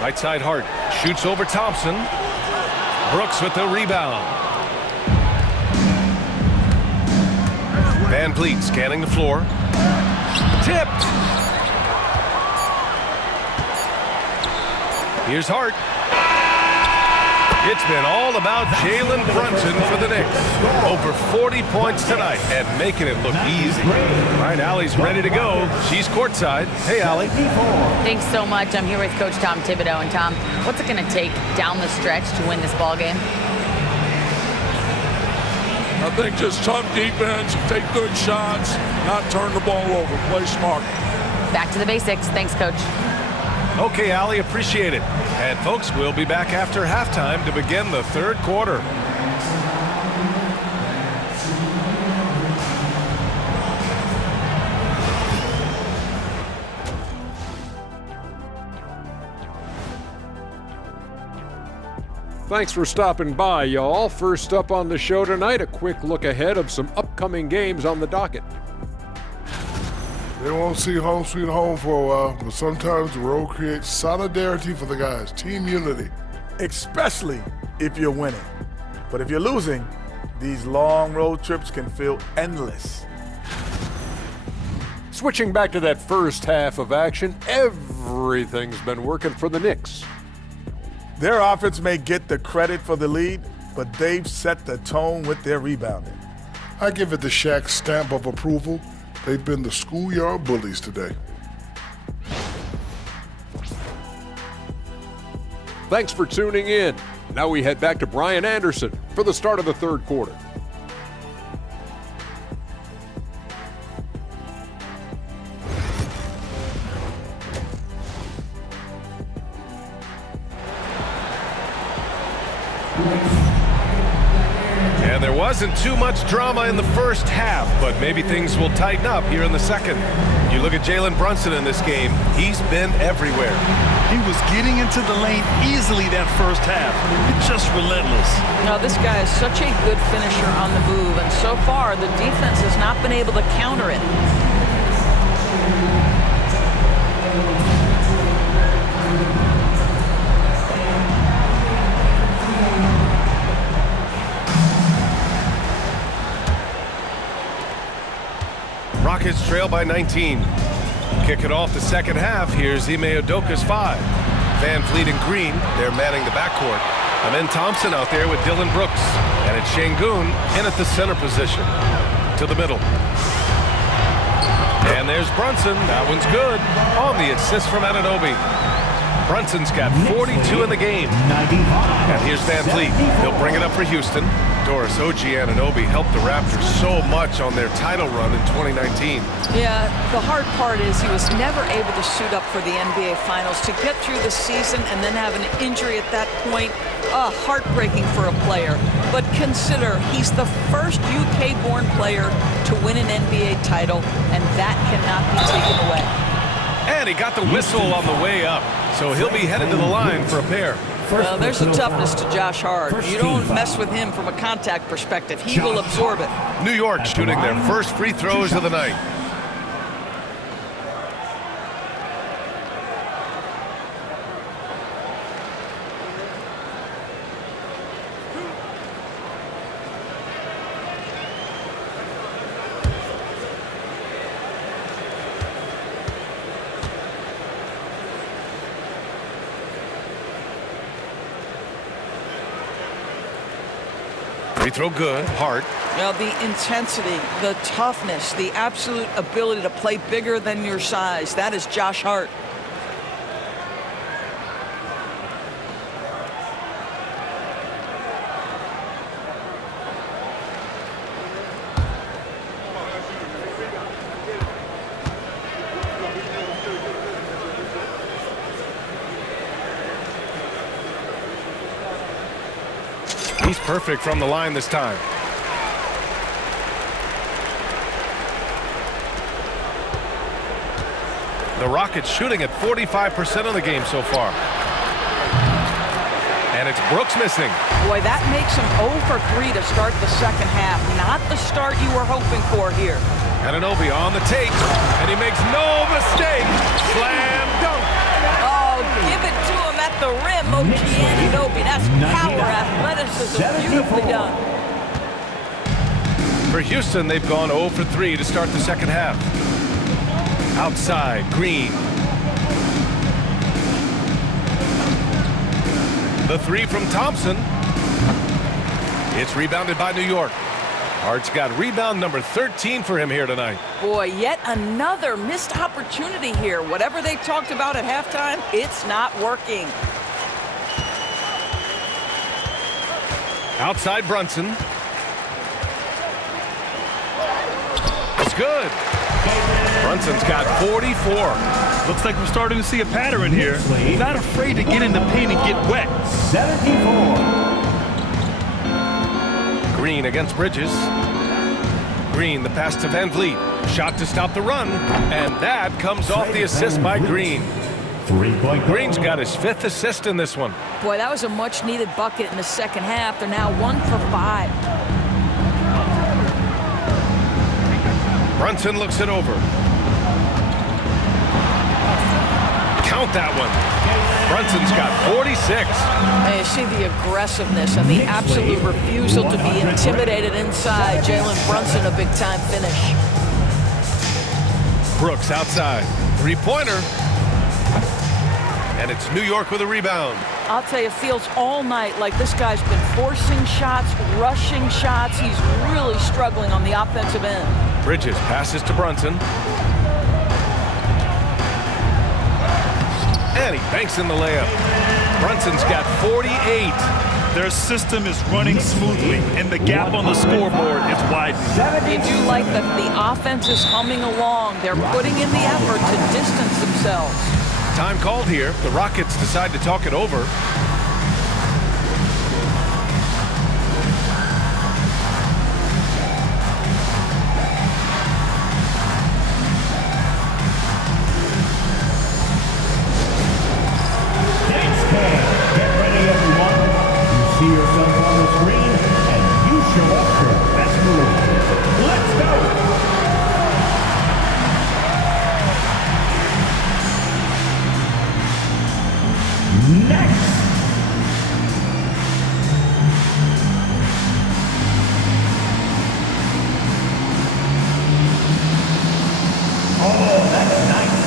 Right side Hart shoots over Thompson. Brooks with the rebound. VanVleet scanning the floor. Tipped. Here's Hart. It's been all about Jalen Brunson for the Knicks. Over 40 points tonight and making it look easy. All right, Allie's ready to go. She's courtside. Hey, Allie. Thanks so much. I'm here with Coach Tom Thibodeau. And Tom, what's it going to take down the stretch to win this ball game? I think just tough defense, take good shots, not turn the ball over, play smart. Back to the basics. Thanks, Coach. Okay, Allie, appreciate it. And folks, we'll be back after halftime to begin the 3rd quarter. Thanks for stopping by, y'all. First up on the show tonight, a quick look ahead of some upcoming games on the docket. They won't see home sweet home for a while, but sometimes the road creates solidarity for the guys, team unity. Especially if you're winning. But if you're losing, these long road trips can feel endless. Switching back to that first half of action, everything's been working for the Knicks. Their offense may get the credit for the lead, but they've set the tone with their rebounding. I give it the Shaq stamp of approval. They've been the schoolyard bullies today. Thanks for tuning in. Now we head back to Brian Anderson for the start of the third quarter. And there wasn't too much drama in the first half, but maybe things will tighten up here in the second. You look at Jalen Brunson in this game, he's been everywhere. He was getting into the lane easily that first half. Just relentless. Now, this guy is such a good finisher on the move, and so far the defense has not been able to counter it. Rockets trail by 19. Kick it off the second half. Here's Ime Udoka's 5. Van Fleet and Green, they're manning the backcourt. And then Thompson out there with Dillon Brooks. And it's Şengün in at the center position. To the middle. And there's Brunson. That one's good. On the assist from Anunoby. Brunson's got 42 in the game. And here's Van Fleet. He'll bring it up for Houston. Doris Anunoby helped the Raptors so much on their title run in 2019. Yeah, the hard part is he was never able to suit up for the NBA Finals. To get through the season and then have an injury at that point, heartbreaking for a player. But consider, he's the first UK-born player to win an NBA title, and that cannot be taken away. And he got the whistle on the way up, so he'll be headed to the line for a pair. Well, there's a toughness to Josh Hart. You don't mess with him from a contact perspective. He will absorb it. New York shooting their first free throws of the night. Free throw good. Hart. Well, the intensity, the toughness, the absolute ability to play bigger than your size. That is Josh Hart. He's perfect from the line this time. The Rockets shooting at 45% of the game so far. And it's Brooks missing. Boy, that makes him 0 for 3 to start the second half. Not the start you were hoping for here. Anunoby on the take, and he makes no mistake. Slam dunk. Oh, give it to him at the rim. Anunoby, that's power, athleticism, beautifully done. For Houston, they've gone 0 for 3 to start the second half. Outside, Green. The 3 from Thompson. It's rebounded by New York. Hart's got rebound number 13 for him here tonight. Boy, yet another missed opportunity here. Whatever they talked about at halftime, it's not working. Outside Brunson. It's good. Brunson's got 44. Looks like we're starting to see a pattern here. Not afraid to get in the paint and get wet. 74. Green against Bridges. Green, the pass to Van Vliet. Shot to stop the run. And that comes off the assist by Green. Green's got his 5th assist in this one. Boy, that was a much-needed bucket in the second half. They're now 1 for 5. Brunson looks it over. Count that one. Brunson's got 46. And you see the aggressiveness and the absolute refusal to be intimidated inside. Jalen Brunson, a big-time finish. Brooks outside. Three-pointer. And it's New York with a rebound. I'll tell you, it feels all night like this guy's been forcing shots, rushing shots. He's really struggling on the offensive end. Bridges passes to Brunson. And he banks in the layup. Brunson's got 48. Their system is running smoothly, and the gap on the scoreboard is widening. You do like that the offense is humming along. They're putting in the effort to distance themselves. Time called here. The Rockets decide to talk it over. Get ready, everyone. You see yourself on the screen, and you show up your best move. Let's go! Next! Oh, that's nice.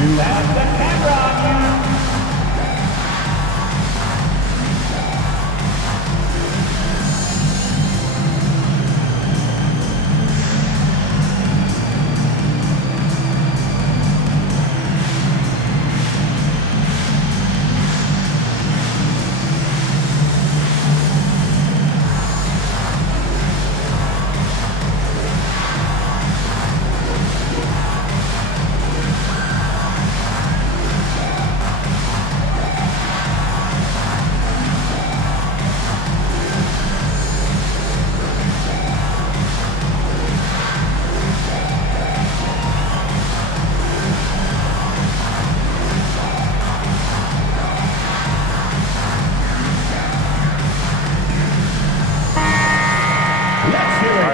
You have the camera on you.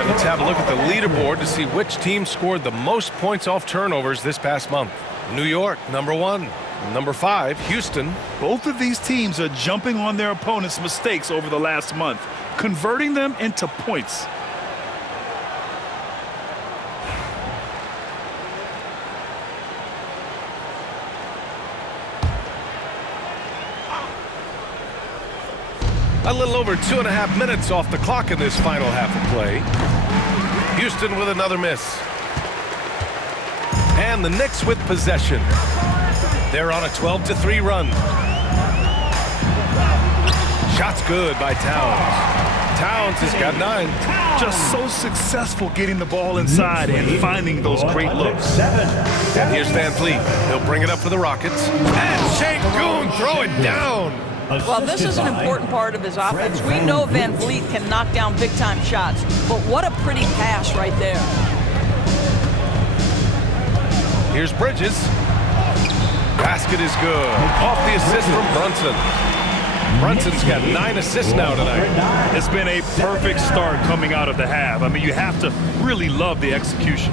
Let's have a look at the leaderboard to see which team scored the most points off turnovers this past month. New York, number 1. Number 5, Houston. Both of these teams are jumping on their opponents' mistakes over the last month, converting them into points. A little over 2.5 minutes off the clock in this final half of play. Houston with another miss. And the Knicks with possession. They're on a 12-3 run. Shot's good by Towns. Towns has got 9. Just so successful getting the ball inside and finding those great looks. Here's Van Fleet. He'll bring it up for the Rockets. And Şengün throw it down. Well, this is an important part of his offense. We know Van Vliet can knock down big-time shots, but what a pretty pass right there. Here's Bridges. Basket is good. Off the assist from Brunson. Brunson's got 9 assists now tonight. It's been a perfect start coming out of the half. I mean, you have to really love the execution.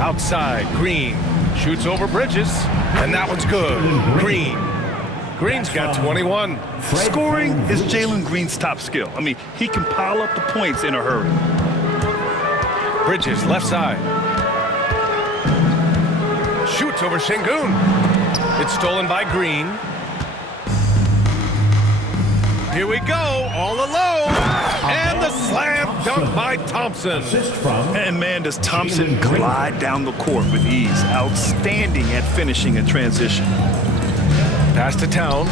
Outside, Green shoots over Bridges, and that one's good. Green's got 21. Scoring is Jalen Green's top skill. I mean, he can pile up the points in a hurry. Bridges, left side. Shoots over Şengün. It's stolen by Green. Here we go, all alone. And the slam dunk by Thompson. And man, does Thompson glide down the court with ease. Outstanding at finishing in transition. Pass to Towns.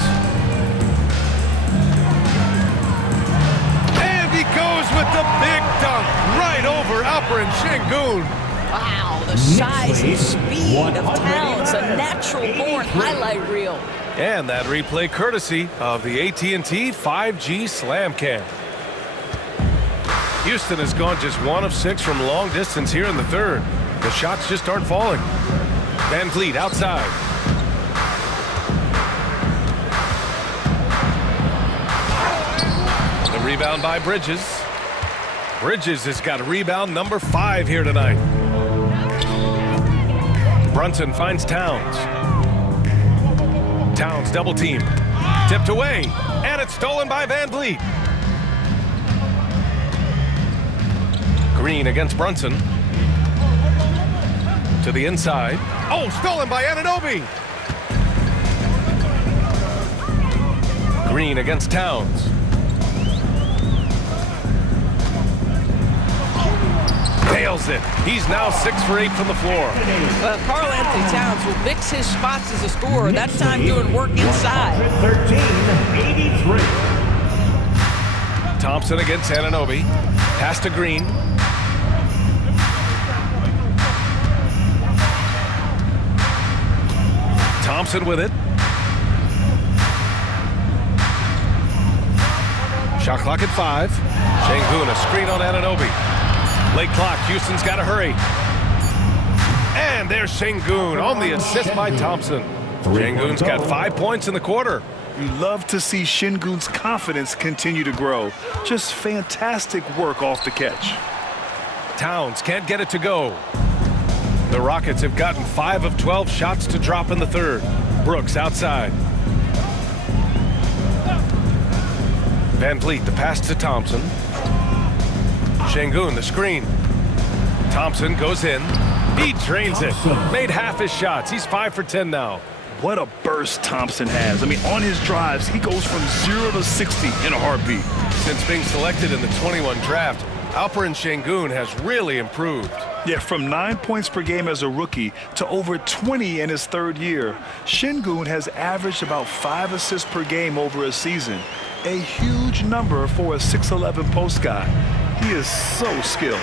And he goes with the big dunk right over Alperen Şengün. Wow, the size and speed of Towns, a natural-born highlight reel. And that replay courtesy of the AT&T 5G Slam Cam. Houston has gone just 1 of 6 from long distance here in the third. The shots just aren't falling. Van Vliet outside. The rebound by Bridges. Bridges has got rebound number 5 here tonight. Brunson finds Towns. Towns double team. Tipped away. And it's stolen by Van Vliet. Green against Brunson. To the inside. Oh, stolen by Anunoby. Green against Towns. Nails it. He's now 6 for 8 from the floor. Well, Karl Anthony Towns will mix his spots as a scorer. That time doing work inside. 113-83. Thompson against Anunoby. Pass to Green. Thompson with it. Shot clock at 5. Şengün, a screen on Anunoby. Late clock. Houston's got to hurry. And there's Şengün on the assist by Thompson. Şengün's got 5 points in the quarter. You love to see Şengün's confidence continue to grow. Just fantastic work off the catch. Towns can't get it to go. The Rockets have gotten 5 of 12 shots to drop in the third. Brooks outside. Van Vliet, the pass to Thompson. Şengün, the screen. Thompson goes in. He drains it. Made half his shots. He's 5 for 10 now. What a burst Thompson has. I mean, on his drives, he goes from 0 to 60 in a heartbeat. Since being selected in the 21 draft, Alperen Şengün has really improved. Yeah, from 9 points per game as a rookie to over 20 in his third year. Şengün has averaged about 5 assists per game over a season. A huge number for a 6'11 post guy. He is so skilled.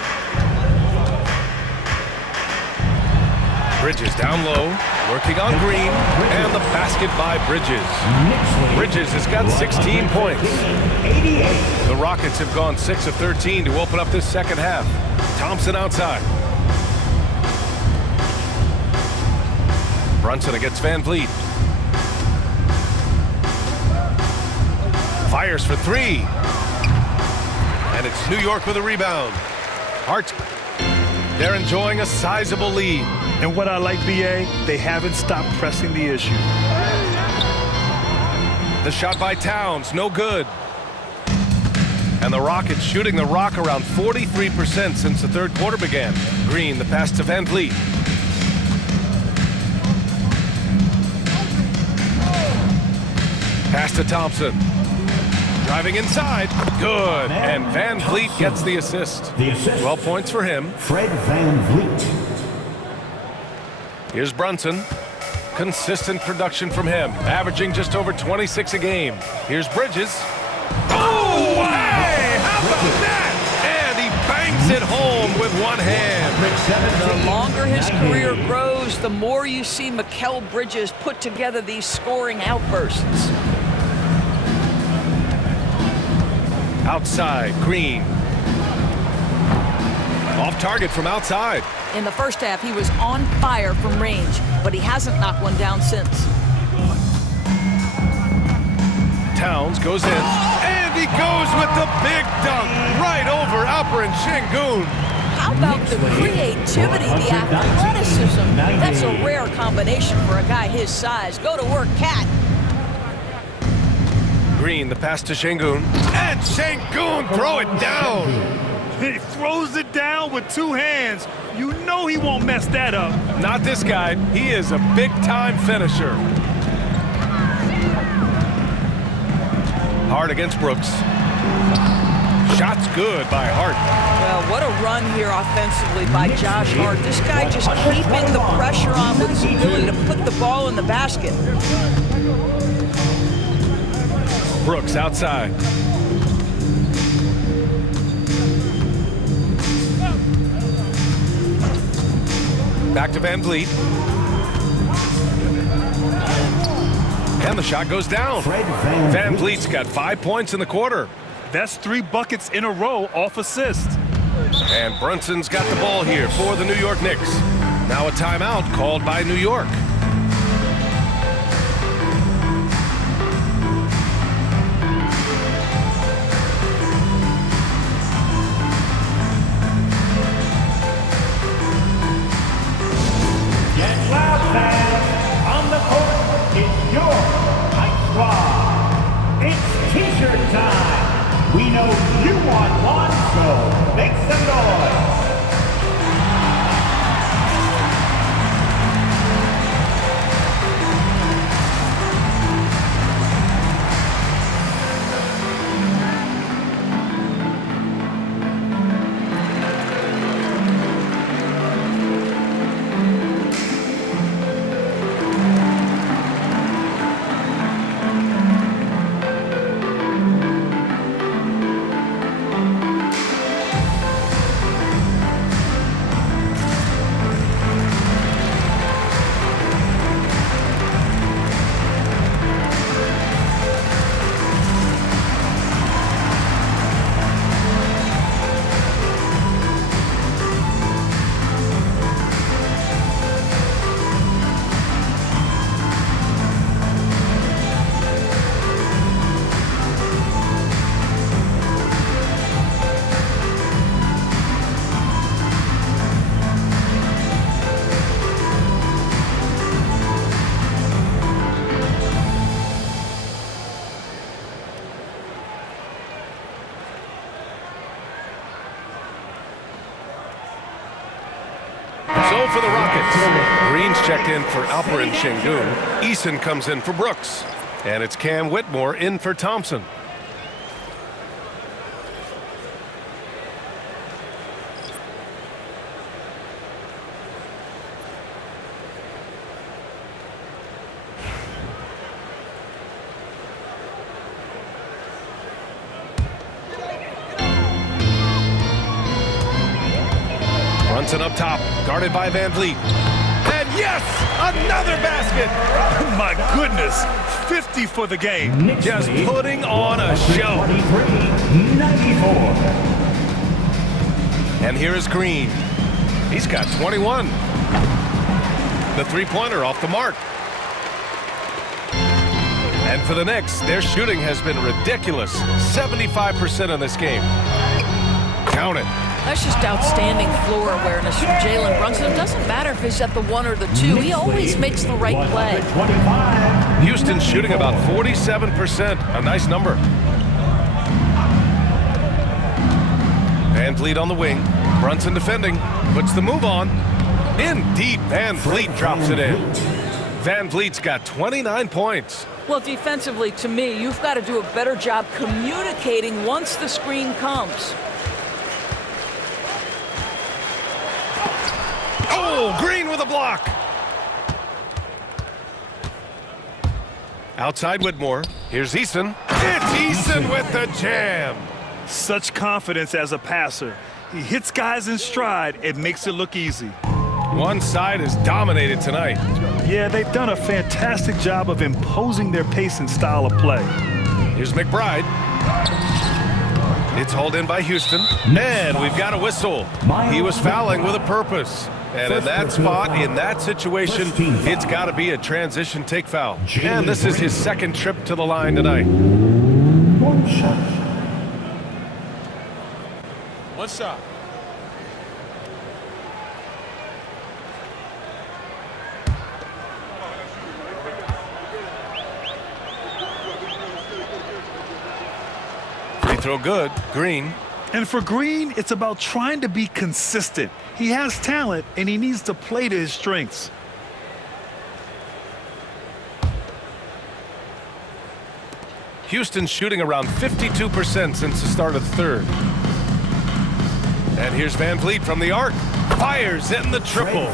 Bridges down low, working on Green, and the basket by Bridges. Bridges has got 16 points. The Rockets have gone 6 of 13 to open up this second half. Thompson outside. Brunson against Van Vliet. Fires for 3. And it's New York with a rebound. Hart. They're enjoying a sizable lead. And what I like, BA, they haven't stopped pressing the issue. The shot by Towns, no good. And the Rockets shooting the rock around 43% since the third quarter began. Green, the pass to Van Vliet. Pass to Thompson. Driving inside. Good. And Van Vliet gets the assist. 12 points for him. Fred Van Vliet. Here's Brunson. Consistent production from him, averaging just over 26 a game. Here's Bridges. Oh, hey! How about that? And he bangs it home with one hand. The longer his career grows, the more you see Mikal Bridges put together these scoring outbursts. Outside, Green. Off target from outside. In the first half, he was on fire from range, but he hasn't knocked one down since. Towns goes in, and he goes with the big dunk right over Alperen Şengün. How about the creativity, the athleticism? That's a rare combination for a guy his size. Go to work, Cat. Green, the pass to Şengün, and Şengün throw it down. He throws it down with 2 hands. You know he won't mess that up. Not this guy. He is a big-time finisher. Hart against Brooks. Shot's good by Hart. Well, what a run here offensively by Josh Hart. This guy just keeping the pressure on with his ability to put the ball in the basket. Brooks outside. Back to Van Vliet. And the shot goes down. Van Vliet's got 5 points in the quarter. That's 3 buckets in a row off assist. And Brunson's got the ball here for the New York Knicks. Now a timeout called by New York. On the court, it's your Knight Squad. It's T-shirt time. We know you want one, so make some noise. for the Rockets. Green's checked in for Alperen Şengün. Eason comes in for Brooks. And it's Cam Whitmore in for Thompson. Brunson up top, guarded by Van Vliet. And yes, another basket. My goodness, 50 for the game. Knicks Just lead, putting on a show. 133-94. And here is Green. He's got 21. The three-pointer off the mark. And for the Knicks, their shooting has been ridiculous. 75% in this game. Count it. That's just outstanding floor awareness from Jalen Brunson. It doesn't matter if he's at the 1 or the 2. He always makes the right play. Houston's shooting about 47%. A nice number. Van Vliet on the wing. Brunson defending. Puts the move on. In deep. Van Vliet drops it in. Van Vliet's got 29 points. Well, defensively, to me, you've got to do a better job communicating once the screen comes. Oh, Green with a block. Outside Whitmore. Here's Eason. It's Eason with the jam. Such confidence as a passer. He hits guys in stride. It makes it look easy. One side is dominated tonight. Yeah, they've done a fantastic job of imposing their pace and style of play. Here's McBride. It's hauled in by Houston. And we've got a whistle. He was fouling with a purpose. And in that spot, in that situation, it's got to be a transition take foul. And this is his second trip to the line tonight. One shot. One shot. Free throw good. Green. And for Green, it's about trying to be consistent. He has talent, and he needs to play to his strengths. Houston's shooting around 52% since the start of the third. And here's Van Vliet from the arc. Fires in the triple.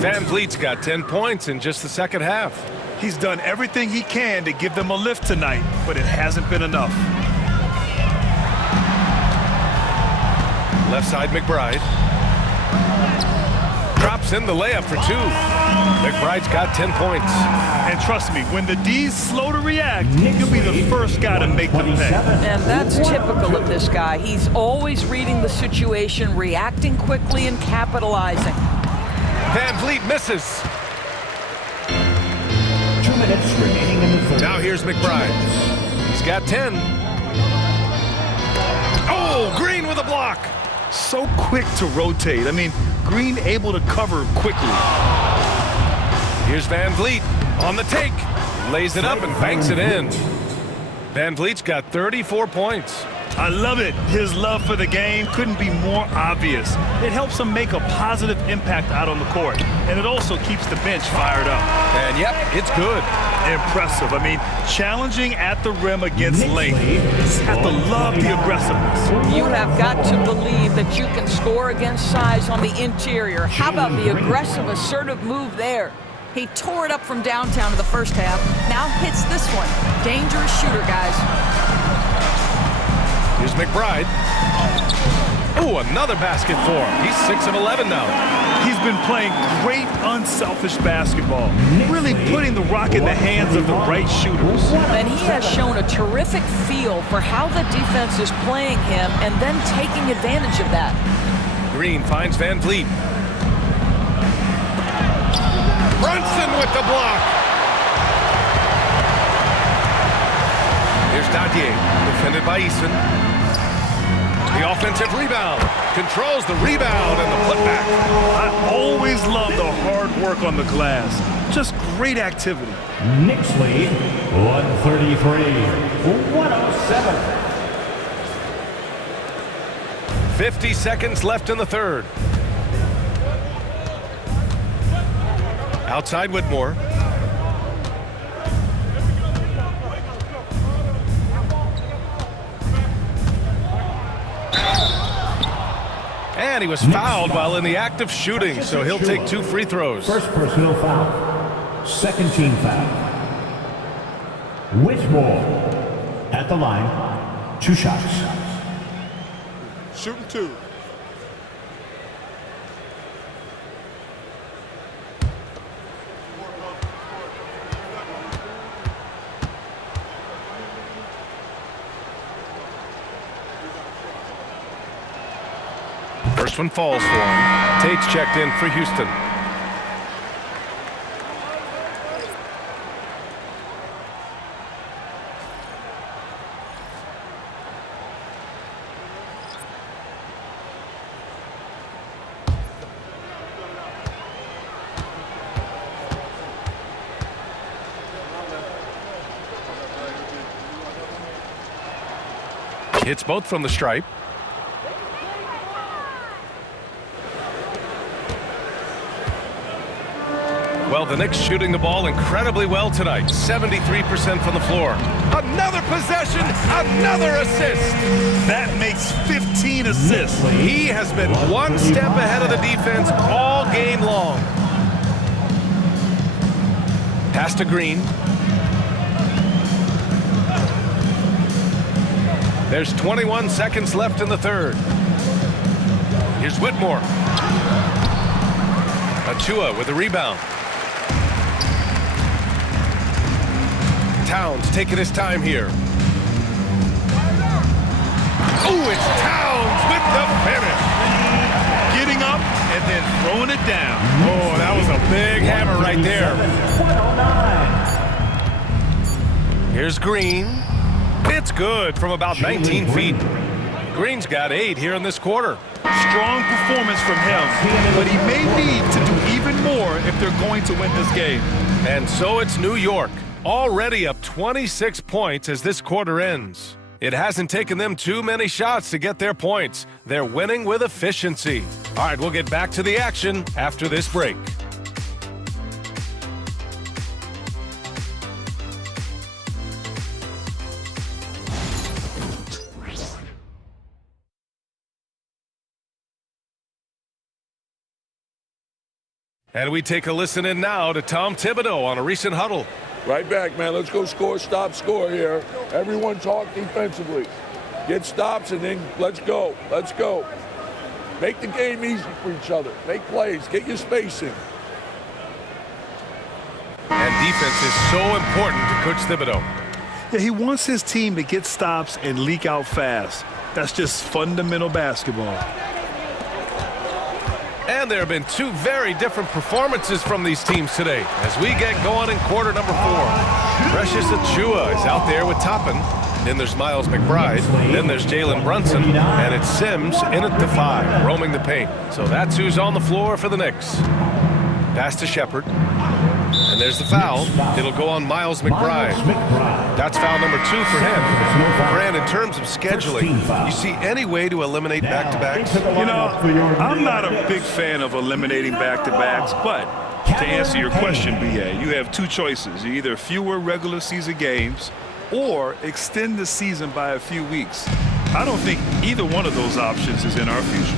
Van Vliet's got 10 points in just the second half. He's done everything he can to give them a lift tonight, but it hasn't been enough. Left side, McBride. Drops in the layup for 2. McBride's got 10 points. And trust me, when the D's slow to react, he'll be the first guy to make them pay. And that's typical of this guy. He's always reading the situation, reacting quickly, and capitalizing. Van Vliet misses. 2 minutes remaining in the third. Now here's McBride. He's got 10. Oh, Green with a block. So quick to rotate. I mean, Green able to cover quickly. Here's Van Vliet on the take. Lays it up and banks it in. Van Vliet's got 34 points. I love it. His love for the game couldn't be more obvious. It helps him make a positive impact out on the court. And it also keeps the bench fired up. And yep, it's good. Impressive. I mean, challenging at the rim against length. Have to love the aggressiveness. You have got to believe that you can score against size on the interior. How about the aggressive, assertive move there? He tore it up from downtown in the first half. Now hits this one. Dangerous shooter, guys. Here's McBride. Oh, another basket for him. He's 6 of 11 now. He's been playing great, unselfish basketball. Really putting the rock in the hands of the right shooters. And he has shown a terrific feel for how the defense is playing him and then taking advantage of that. Green finds Van Vliet. Brunson with the block. Here's Dadier, defended by Eason. The offensive rebound. Controls the rebound and the putback. I always love the hard work on the glass. Just great activity. Knicks lead 133-107. 50 seconds left in the third. Outside Whitmore. And he was fouled while in the act of shooting, so he'll take 2 free throws. First personal foul. Second team foul. Whitmore at the line. 2 shots. Shooting 2. First one falls for him. Tate's checked in for Houston. Hits both from the stripe. Well, the Knicks shooting the ball incredibly well tonight. 73% from the floor. Another possession, another assist. That makes 15 assists. He has been one step ahead of the defense all game long. Pass to Green. There's 21 seconds left in the third. Here's Whitmore. Achua with the rebound. Towns taking his time here. Oh, it's Towns with the finish. Getting up and then throwing it down. Oh, that was a big hammer right there. Here's Green. It's good from about 19 feet. Green's got 8 here in this quarter. Strong performance from him, but he may need to do even more if they're going to win this game. And so it's New York, already up 26 points as this quarter ends. It hasn't taken them too many shots to get their points. They're winning with efficiency. All right, we'll get back to the action after this break. And we take a listen in now to Tom Thibodeau on a recent huddle. Right back, man. Let's go score, stop, score here. Everyone talk defensively. Get stops and then let's go. Let's go. Make the game easy for each other. Make plays. Get your spacing. And defense is so important to Coach Thibodeau. Yeah, he wants his team to get stops and leak out fast. That's just fundamental basketball. And there have been 2 very different performances from these teams today as we get going in quarter number 4. Precious Achua is out there with Toppin. Then there's Miles McBride. Then there's Jalen Brunson. And it's Sims in at the 5, roaming the paint. So that's who's on the floor for the Knicks. Pass to Shepard. And there's the foul. It'll go on Miles McBride. That's foul number 2 for him. Grant, in terms of scheduling, you see any way to eliminate back-to-backs? You know, I'm not a big fan of eliminating back-to-backs, but to answer your question, B.A., you have 2 choices. Either fewer regular season games or extend the season by a few weeks. I don't think either one of those options is in our future.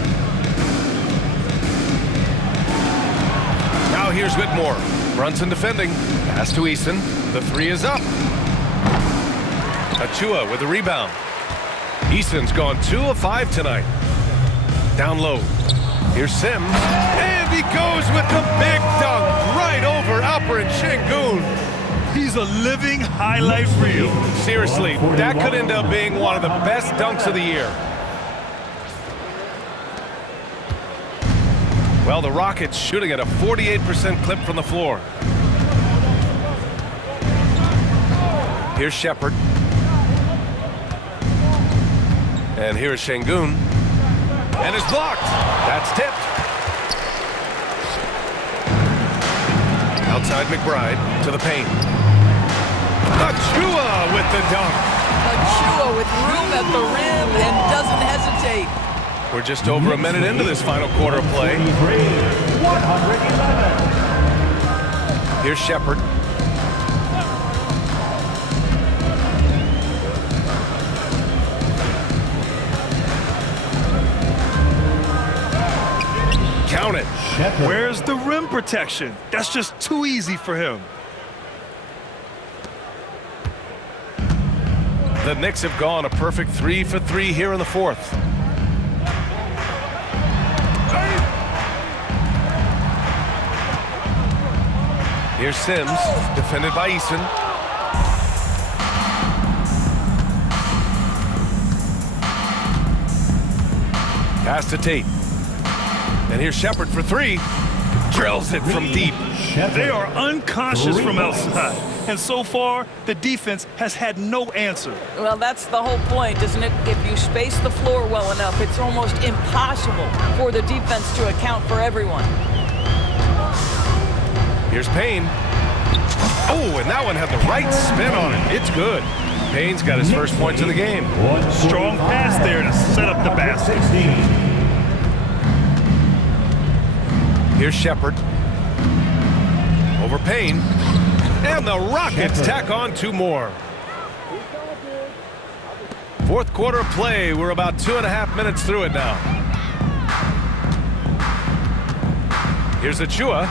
Now here's Whitmore. Brunson defending. Pass to Eason. The 3 is up. Achua with the rebound. Eason's gone 2 of 5 tonight. Down low. Here's Sims. And he goes with the big dunk right over Alperen Şengün. He's a living highlight reel. Seriously, that could end up being one of the best dunks of the year. Well, the Rockets shooting at a 48% clip from the floor. Here's Shepard. And here's Şengün. And it's blocked. That's tipped. Outside McBride to the paint. Achua with the dunk. Achua with room at the rim and doesn't hesitate. We're just over a minute into this final quarter of play. 111. Here's Shepard. Count it. Where's the rim protection? That's just too easy for him. The Knicks have gone a perfect 3 for 3 here in the fourth. Here's Sims, defended by Eason. Pass to Tate. And here's Shepard for 3. Drills it from deep. They are unconscious from outside. And so far, the defense has had no answer. Well, that's the whole point, isn't it? If you space the floor well enough, it's almost impossible for the defense to account for everyone. Here's Payne. Oh, and that one had the right spin on it. It's good. Payne's got his first points of the game. Strong pass there to set up the basket. Here's Shepard. Over Payne. And the Rockets tack on 2 more. Fourth quarter play. We're about 2.5 minutes through it now. Here's Achua.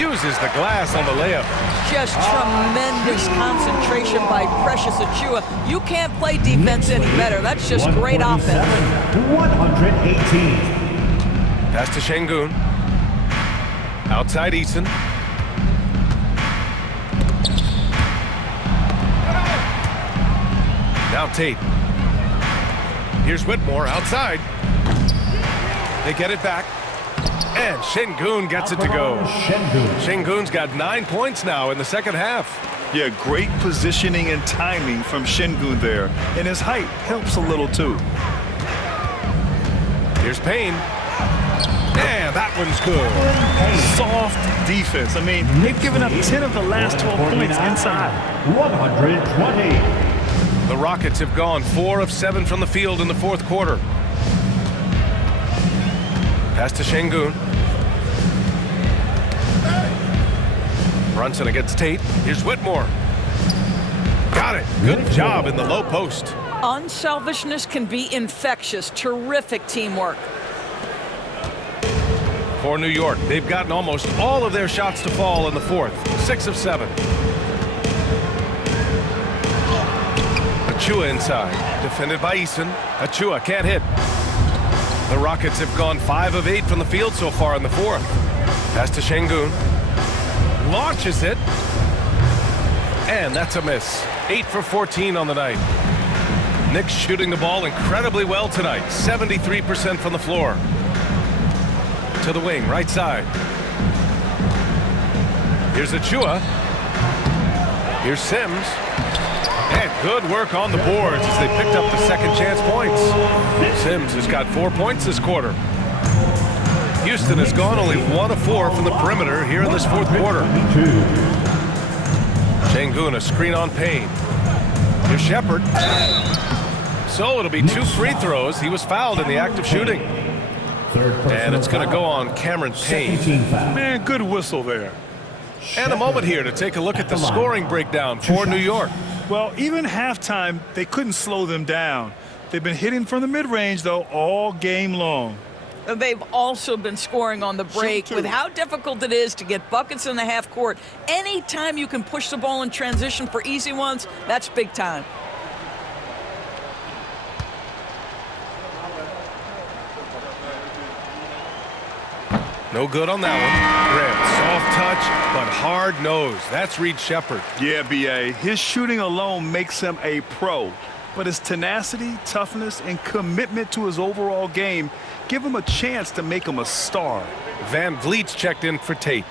Uses the glass on the layup. Just tremendous concentration by Precious Achua. You can't play defense any better. That's just great offense. 118. Pass to Şengün. Outside Eason. Now Tate. Here's Whitmore outside. They get it back. And Şengün gets it to go. Şengün's got 9 points now in the second half. Yeah, great positioning and timing from Şengün there. And his height helps a little too. Here's Payne. And that one's good. Soft defense. I mean, they've given up 10 of the last 12 points inside. 120. The Rockets have gone 4 of 7 from the field in the fourth quarter. Pass to Şengün. Brunson against Tate. Here's Whitmore. Got it. Good job in the low post. Unselfishness can be infectious. Terrific teamwork. For New York, they've gotten almost all of their shots to fall in the fourth. 6 of 7. Achua inside. Defended by Eason. Achua can't hit. The Rockets have gone 5 of 8 from the field so far in the fourth. Pass to Şengün. Launches it. And that's a miss. 8 for 14 on the night. Knicks shooting the ball incredibly well tonight. 73% from the floor. To the wing, right side. Here's Achua. Here's Sims. And good work on the boards as they picked up the second chance points. Sims has got 4 points this quarter. Houston has gone only 1 of 4 from the perimeter here in this fourth quarter. Şengün, a screen on Payne. Here's Shepard. So it'll be 2 free throws. He was fouled in the act of shooting. And it's going to go on Cameron Payne. Man, good whistle there. And a moment here to take a look at the scoring breakdown for New York. Well, even halftime, they couldn't slow them down. They've been hitting from the mid-range, though, all game long. They've also been scoring on the break. With how difficult it is to get buckets in the half court, anytime you can push the ball in transition for easy ones, that's big time. No good on that one. Grant, soft touch, but hard nose. That's Reed Shepard. Yeah, B.A. His shooting alone makes him a pro. But his tenacity, toughness, and commitment to his overall game give him a chance to make him a star. Van Vliet's checked in for Tate.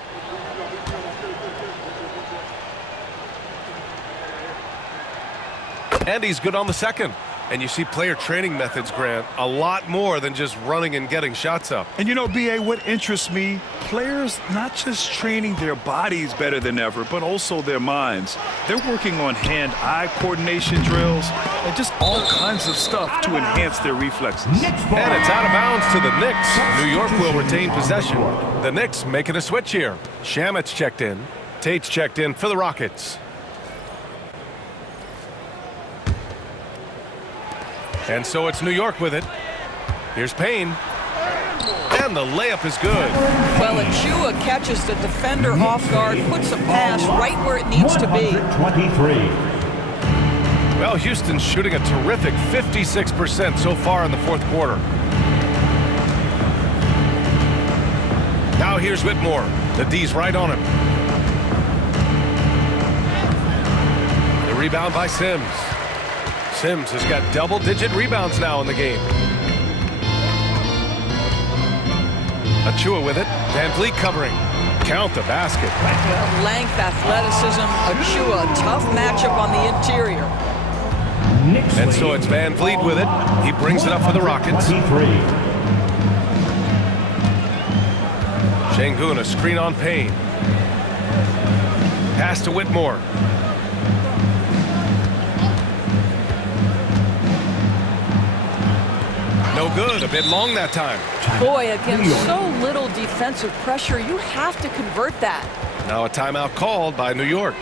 And he's good on the second. And you see player training methods, Grant, a lot more than just running and getting shots up. And you know, B.A., what interests me, players not just training their bodies better than ever, but also their minds. They're working on hand-eye coordination drills and just all kinds of stuff to enhance their reflexes. And it's out of bounds to the Knicks. New York will retain possession. The Knicks making a switch here. Shamit's checked in. Tate's checked in for the Rockets. And so it's New York with it. Here's Payne. And the layup is good. Well, Achua catches the defender off guard, puts a pass right where it needs to be. 123. Well, Houston's shooting a terrific 56% so far in the fourth quarter. Now here's Whitmore. The D's right on him. The rebound by Sims. Sims has got double-digit rebounds now in the game. Achua with it. Van Vliet covering. Count the basket. Length, athleticism. Achua, tough matchup on the interior. And so it's Van Vliet with it. He brings it up for the Rockets. Şengün, a screen on Payne. Pass to Whitmore. No good. A bit long that time. Boy, against so little defensive pressure, you have to convert that. Now a timeout called by New York.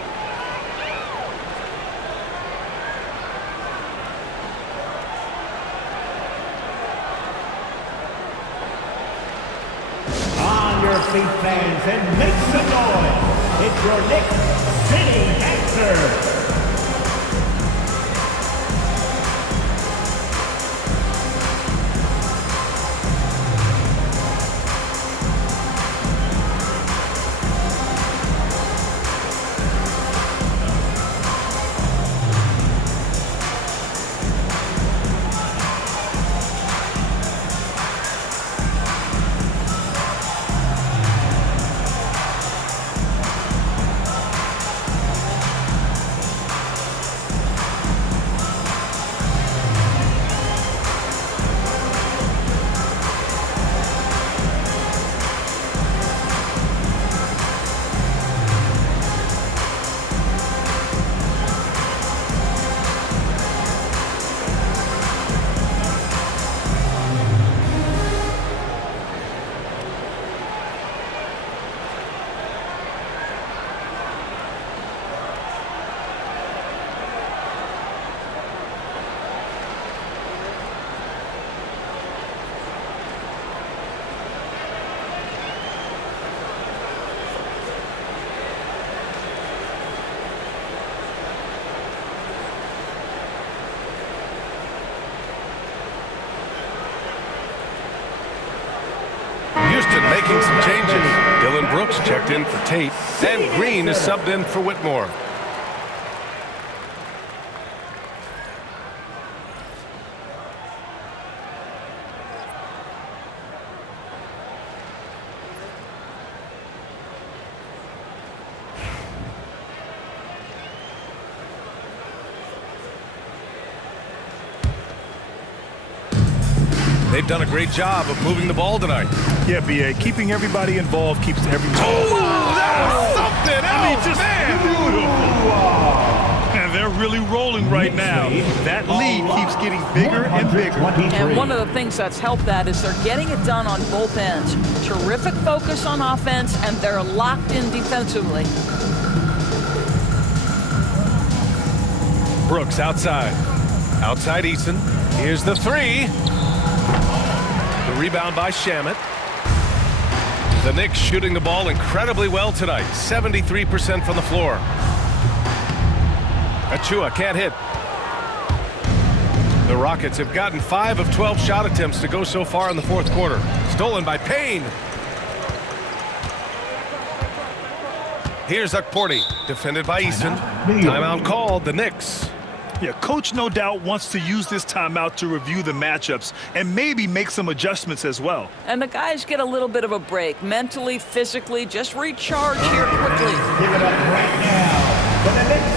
On your feet, fans, and make some noise. It's your Knicks City Answer. Houston making some changes. Dillon Brooks checked in for Tate, and Green is subbed in for Whitmore. They've done a great job of moving the ball tonight. Yeah, B.A. Keeping everybody involved keeps everyone. Oh, that was something else, just man. And they're really rolling right now. That lead keeps getting bigger and bigger. And one of the things that's helped that is they're getting it done on both ends. Terrific focus on offense, and they're locked in defensively. Brooks outside. Outside Eason. Here's the three. The rebound by Shamet. The Knicks shooting the ball incredibly well tonight. 73% from the floor. Achua can't hit. The Rockets have gotten 5 of 12 shot attempts to go so far in the fourth quarter. Stolen by Payne. Here's Ukporti, defended by Easton. Timeout called, the Knicks. Yeah, coach no doubt wants to use this timeout to review the matchups and maybe make some adjustments as well. And the guys get a little bit of a break, mentally, physically, just recharge here quickly. Give it up right now for the Knicks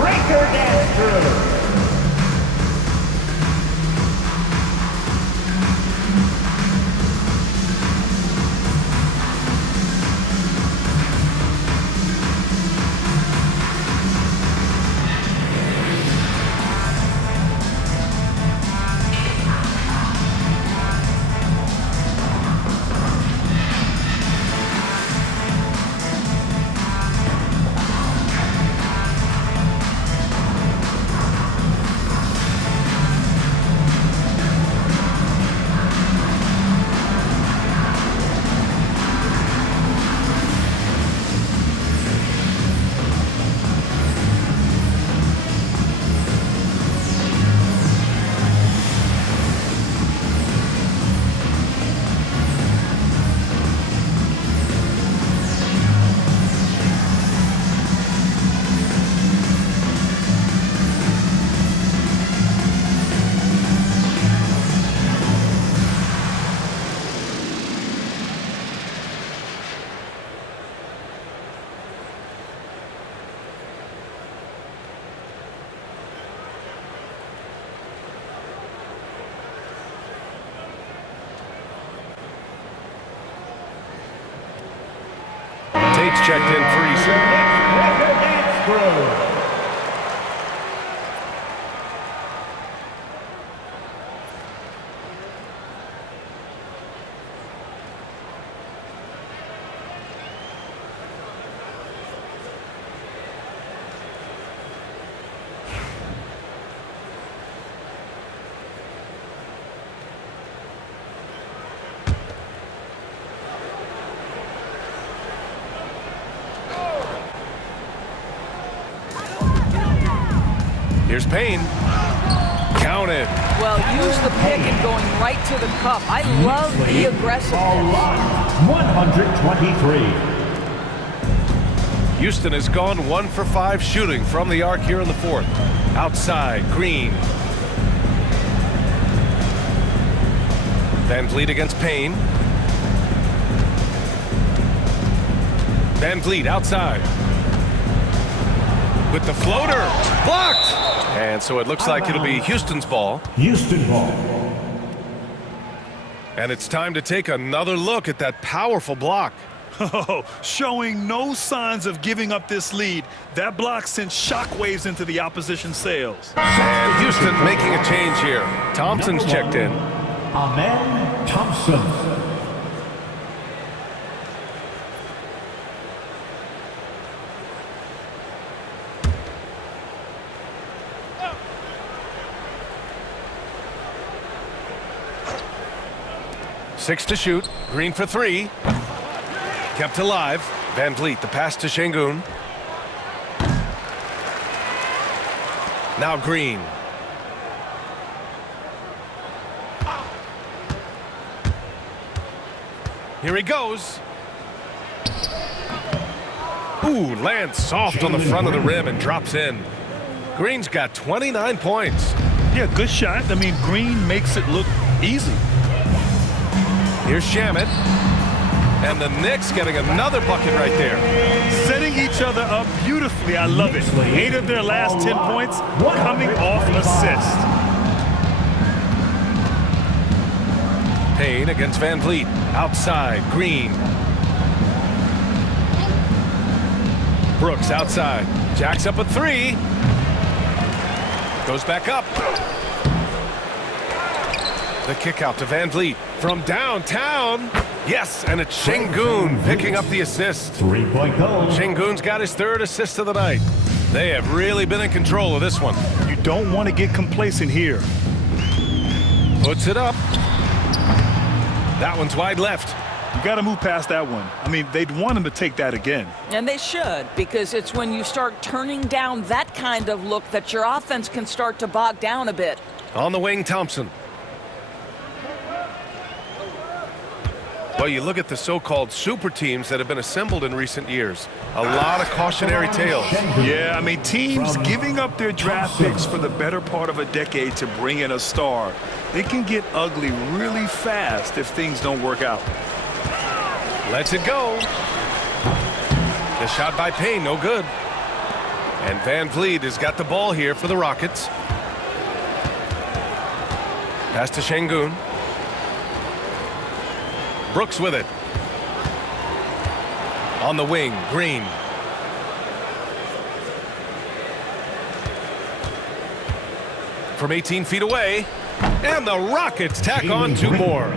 Breaker Dance Crew. Schutz checked in for Eason. Here's Payne. Counted. Well, use the pick and going right to the cup. I love the aggressiveness. 123. Houston has gone 1 for 5 shooting from the arc here in the fourth. Outside, Green. Van Vliet against Payne. Van Vliet outside. With the floater. Blocked! And so it looks like it'll be Houston's ball. Houston ball. And it's time to take another look at that powerful block. Oh, showing no signs of giving up this lead. That block sent shockwaves into the opposition sails. And Houston making a change here. Thompson's checked in. Amen Thompson. Six to shoot. Green for 3. Kept alive. Van Vliet, the pass to Şengün. Now Green. Here he goes. Ooh, lands soft on the front of the rim and drops in. Green's got 29 points. Yeah, good shot. I mean, Green makes it look easy. Here's Shamet. And the Knicks getting another bucket right there. Setting each other up beautifully. I love it. 8 of their last 10 points coming off assist. Payne against Van Vliet. Outside, Green. Brooks outside. Jacks up a 3. Goes back up. The kick out to Van Vliet from downtown. Yes, and it's Şengün picking up the assist. 3-point goal. Şengün's got his 3rd assist of the night. They have really been in control of this one. You don't want to get complacent here. Puts it up. That one's wide left. You got to move past that one. I mean, they'd want him to take that again. And they should, because it's when you start turning down that kind of look that your offense can start to bog down a bit. On the wing, Thompson. Well, you look at the so-called super teams that have been assembled in recent years. A lot of cautionary tales. Yeah, I mean, teams giving up their draft picks for the better part of a decade to bring in a star. They can get ugly really fast if things don't work out. Lets it go. The shot by Payne, no good. And Van Vliet has got the ball here for the Rockets. Pass to Şengün. Brooks with it. On the wing, Green. From 18 feet away. And the Rockets tack on 2 more.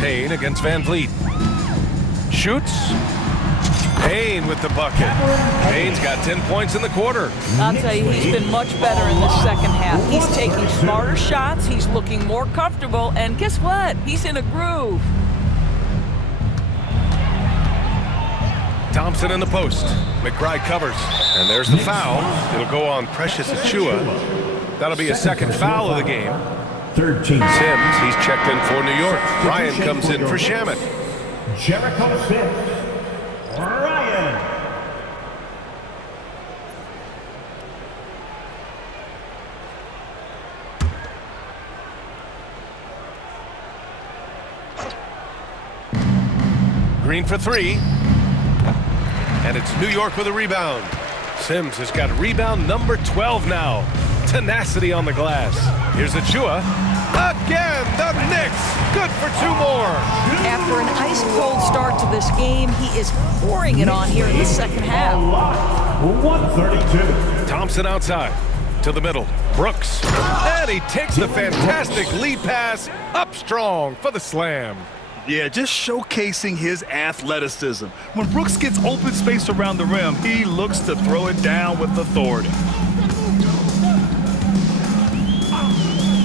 Payne against Van Vliet. Shoots. Payne with the bucket. Payne's got 10 points in the quarter. I'll tell you, he's been much better in the second half. He's taking smarter shots. He's looking more comfortable. And guess what? He's in a groove. Thompson in the post. McBride covers. And there's the foul. It'll go on Precious Achiuwa. That'll be a 2nd foul of the game. 13. Sims, he's checked in for New York. Ryan comes in for Shamet. Jericho Sims. Ryan. Green for 3. And it's New York with a rebound. Sims has got rebound number 12 now. Tenacity on the glass. Here's Achiuwa. again. The Knicks, good for 2 more. After an ice-cold start to this game, he is pouring it on here in the second half. 132. Thompson outside to the middle. Brooks. And he takes the fantastic lead pass up strong for the slam. Yeah, just showcasing his athleticism. When Brooks gets open space around the rim, he looks to throw it down with authority.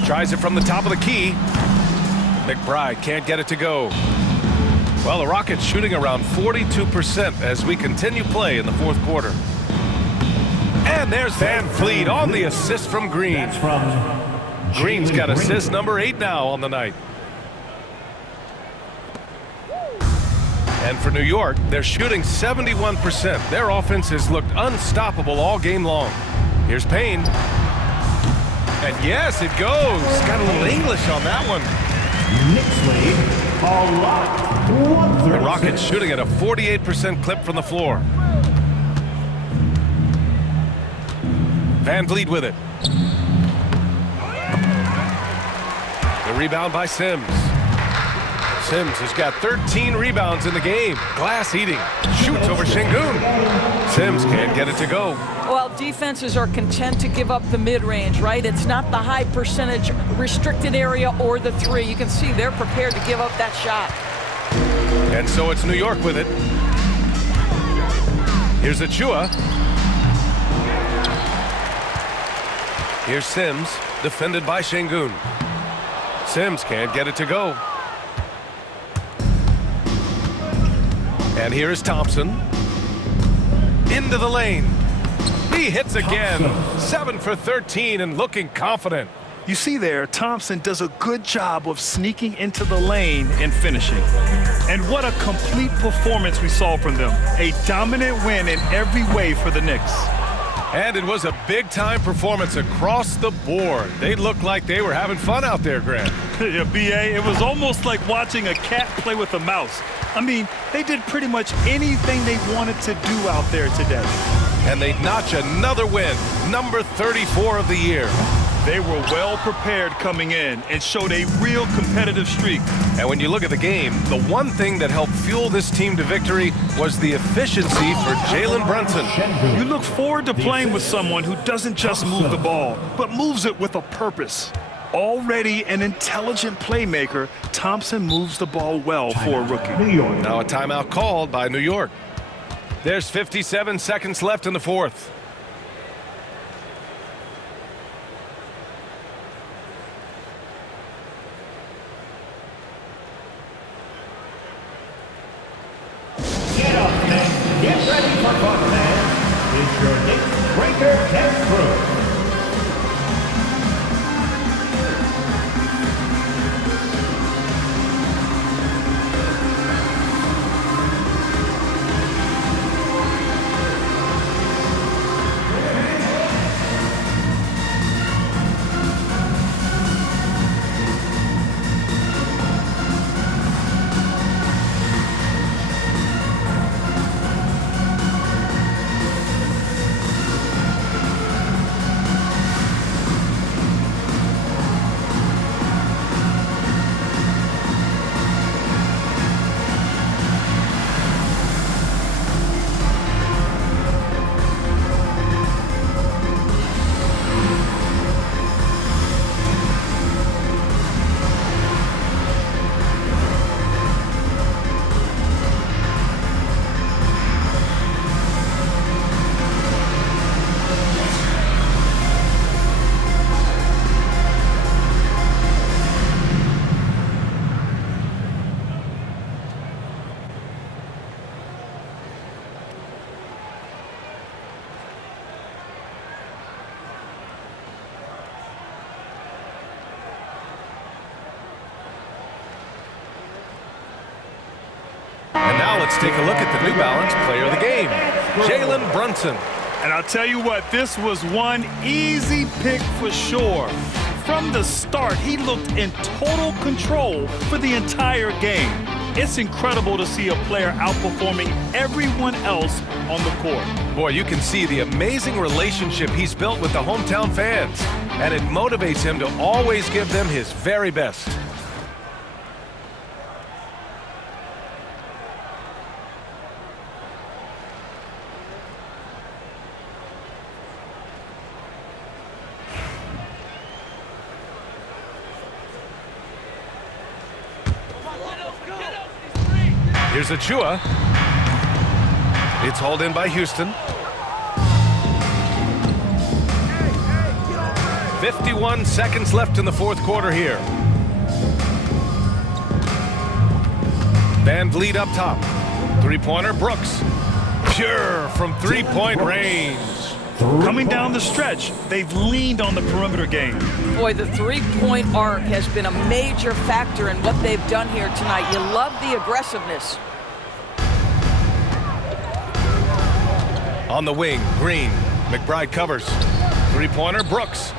Tries it from the top of the key. McBride can't get it to go. Well, the Rockets shooting around 42% as we continue play in the fourth quarter. And there's Van Fleet on the assist from Green. That's from Green's got assist number 8 now on the night. And for New York, they're shooting 71%. Their offense has looked unstoppable all game long. Here's Payne. And yes, it goes. Got a little English on that one. Knicks lead a lot. 136. The Rockets shooting at a 48% clip from the floor. Van Vliet with it. The rebound by Sims. Sims has got 13 rebounds in the game. Glass eating. Shoots over Şengün. Sims can't get it to go. Well, defenses are content to give up the mid-range, right? It's not the high percentage restricted area or the 3. You can see they're prepared to give up that shot. And so it's New York with it. Here's Achua. Here's Sims, defended by Şengün. Sims can't get it to go. And here is Thompson. Into the lane. He hits again. 7 for 13 and looking confident. You see there, Thompson does a good job of sneaking into the lane and finishing. And what a complete performance we saw from them. A dominant win in every way for the Knicks. And it was a big-time performance across the board. They looked like they were having fun out there, Grant. Yeah, B.A., it was almost like watching a cat play with a mouse. I mean, they did pretty much anything they wanted to do out there today. And they notch another win, number 34 of the year. They were well prepared coming in and showed a real competitive streak. And when you look at the game, the one thing that helped fuel this team to victory was the efficiency for Jalen Brunson. You look forward to playing with someone who doesn't just move the ball, but moves it with a purpose. Already an intelligent playmaker, Thompson moves the ball well for a rookie. Now a timeout called by New York. There's 57 seconds left in the fourth. Get up, Knicks. Get ready for fun, man. It's your Knicks Breaker Test Crew. Let's take a look at the New Balance player of the game, Jalen Brunson. And I'll tell you what, this was one easy pick for sure. From the start, he looked in total control for the entire game. It's incredible to see a player outperforming everyone else on the court. Boy, you can see the amazing relationship he's built with the hometown fans, and it motivates him to always give them his very best. Here's Achua. It's hauled in by Houston. 51 seconds left in the fourth quarter here. Van Vliet up top. Three-pointer, Brooks. Pure from three-point range. Coming down the stretch, they've leaned on the perimeter game. Boy, the three-point arc has been a major factor in what they've done here tonight. You love the aggressiveness. On the wing, Green. McBride covers. Three-pointer, Brooks.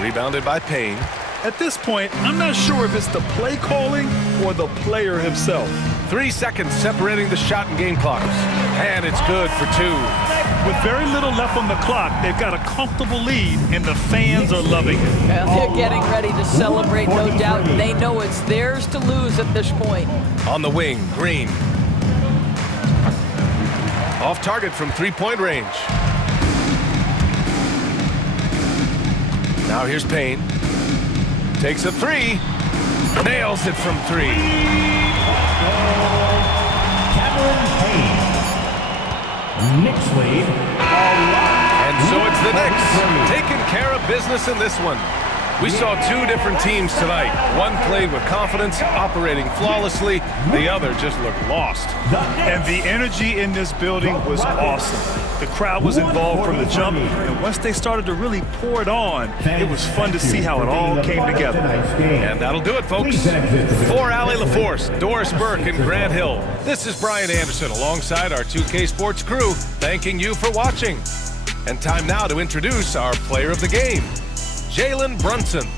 Rebounded by Payne. At this point, I'm not sure if it's the play calling or the player himself. 3 seconds separating the shot and game clocks. And it's good for two. With very little left on the clock, they've got a comfortable lead, and the fans are loving it. Well, they're getting ready to celebrate, no doubt. They know it's theirs to lose at this point. On the wing, Green. Off target from three-point range. Now here's Payne. Takes a three. Nails it from three. Knicks lead. And so it's the Knicks taking care of business in this one. We saw two different teams tonight. One played with confidence, operating flawlessly. The other just looked lost. And the energy in this building was awesome. The crowd was involved from the jump, and once they started to really pour it on, it was fun to see how it all came together. And that'll do it, folks. For Allie LaForce, Doris Burke, and Grant Hill, this is Brian Anderson alongside our 2K Sports crew, thanking you for watching. And time now to introduce our player of the game, Jalen Brunson.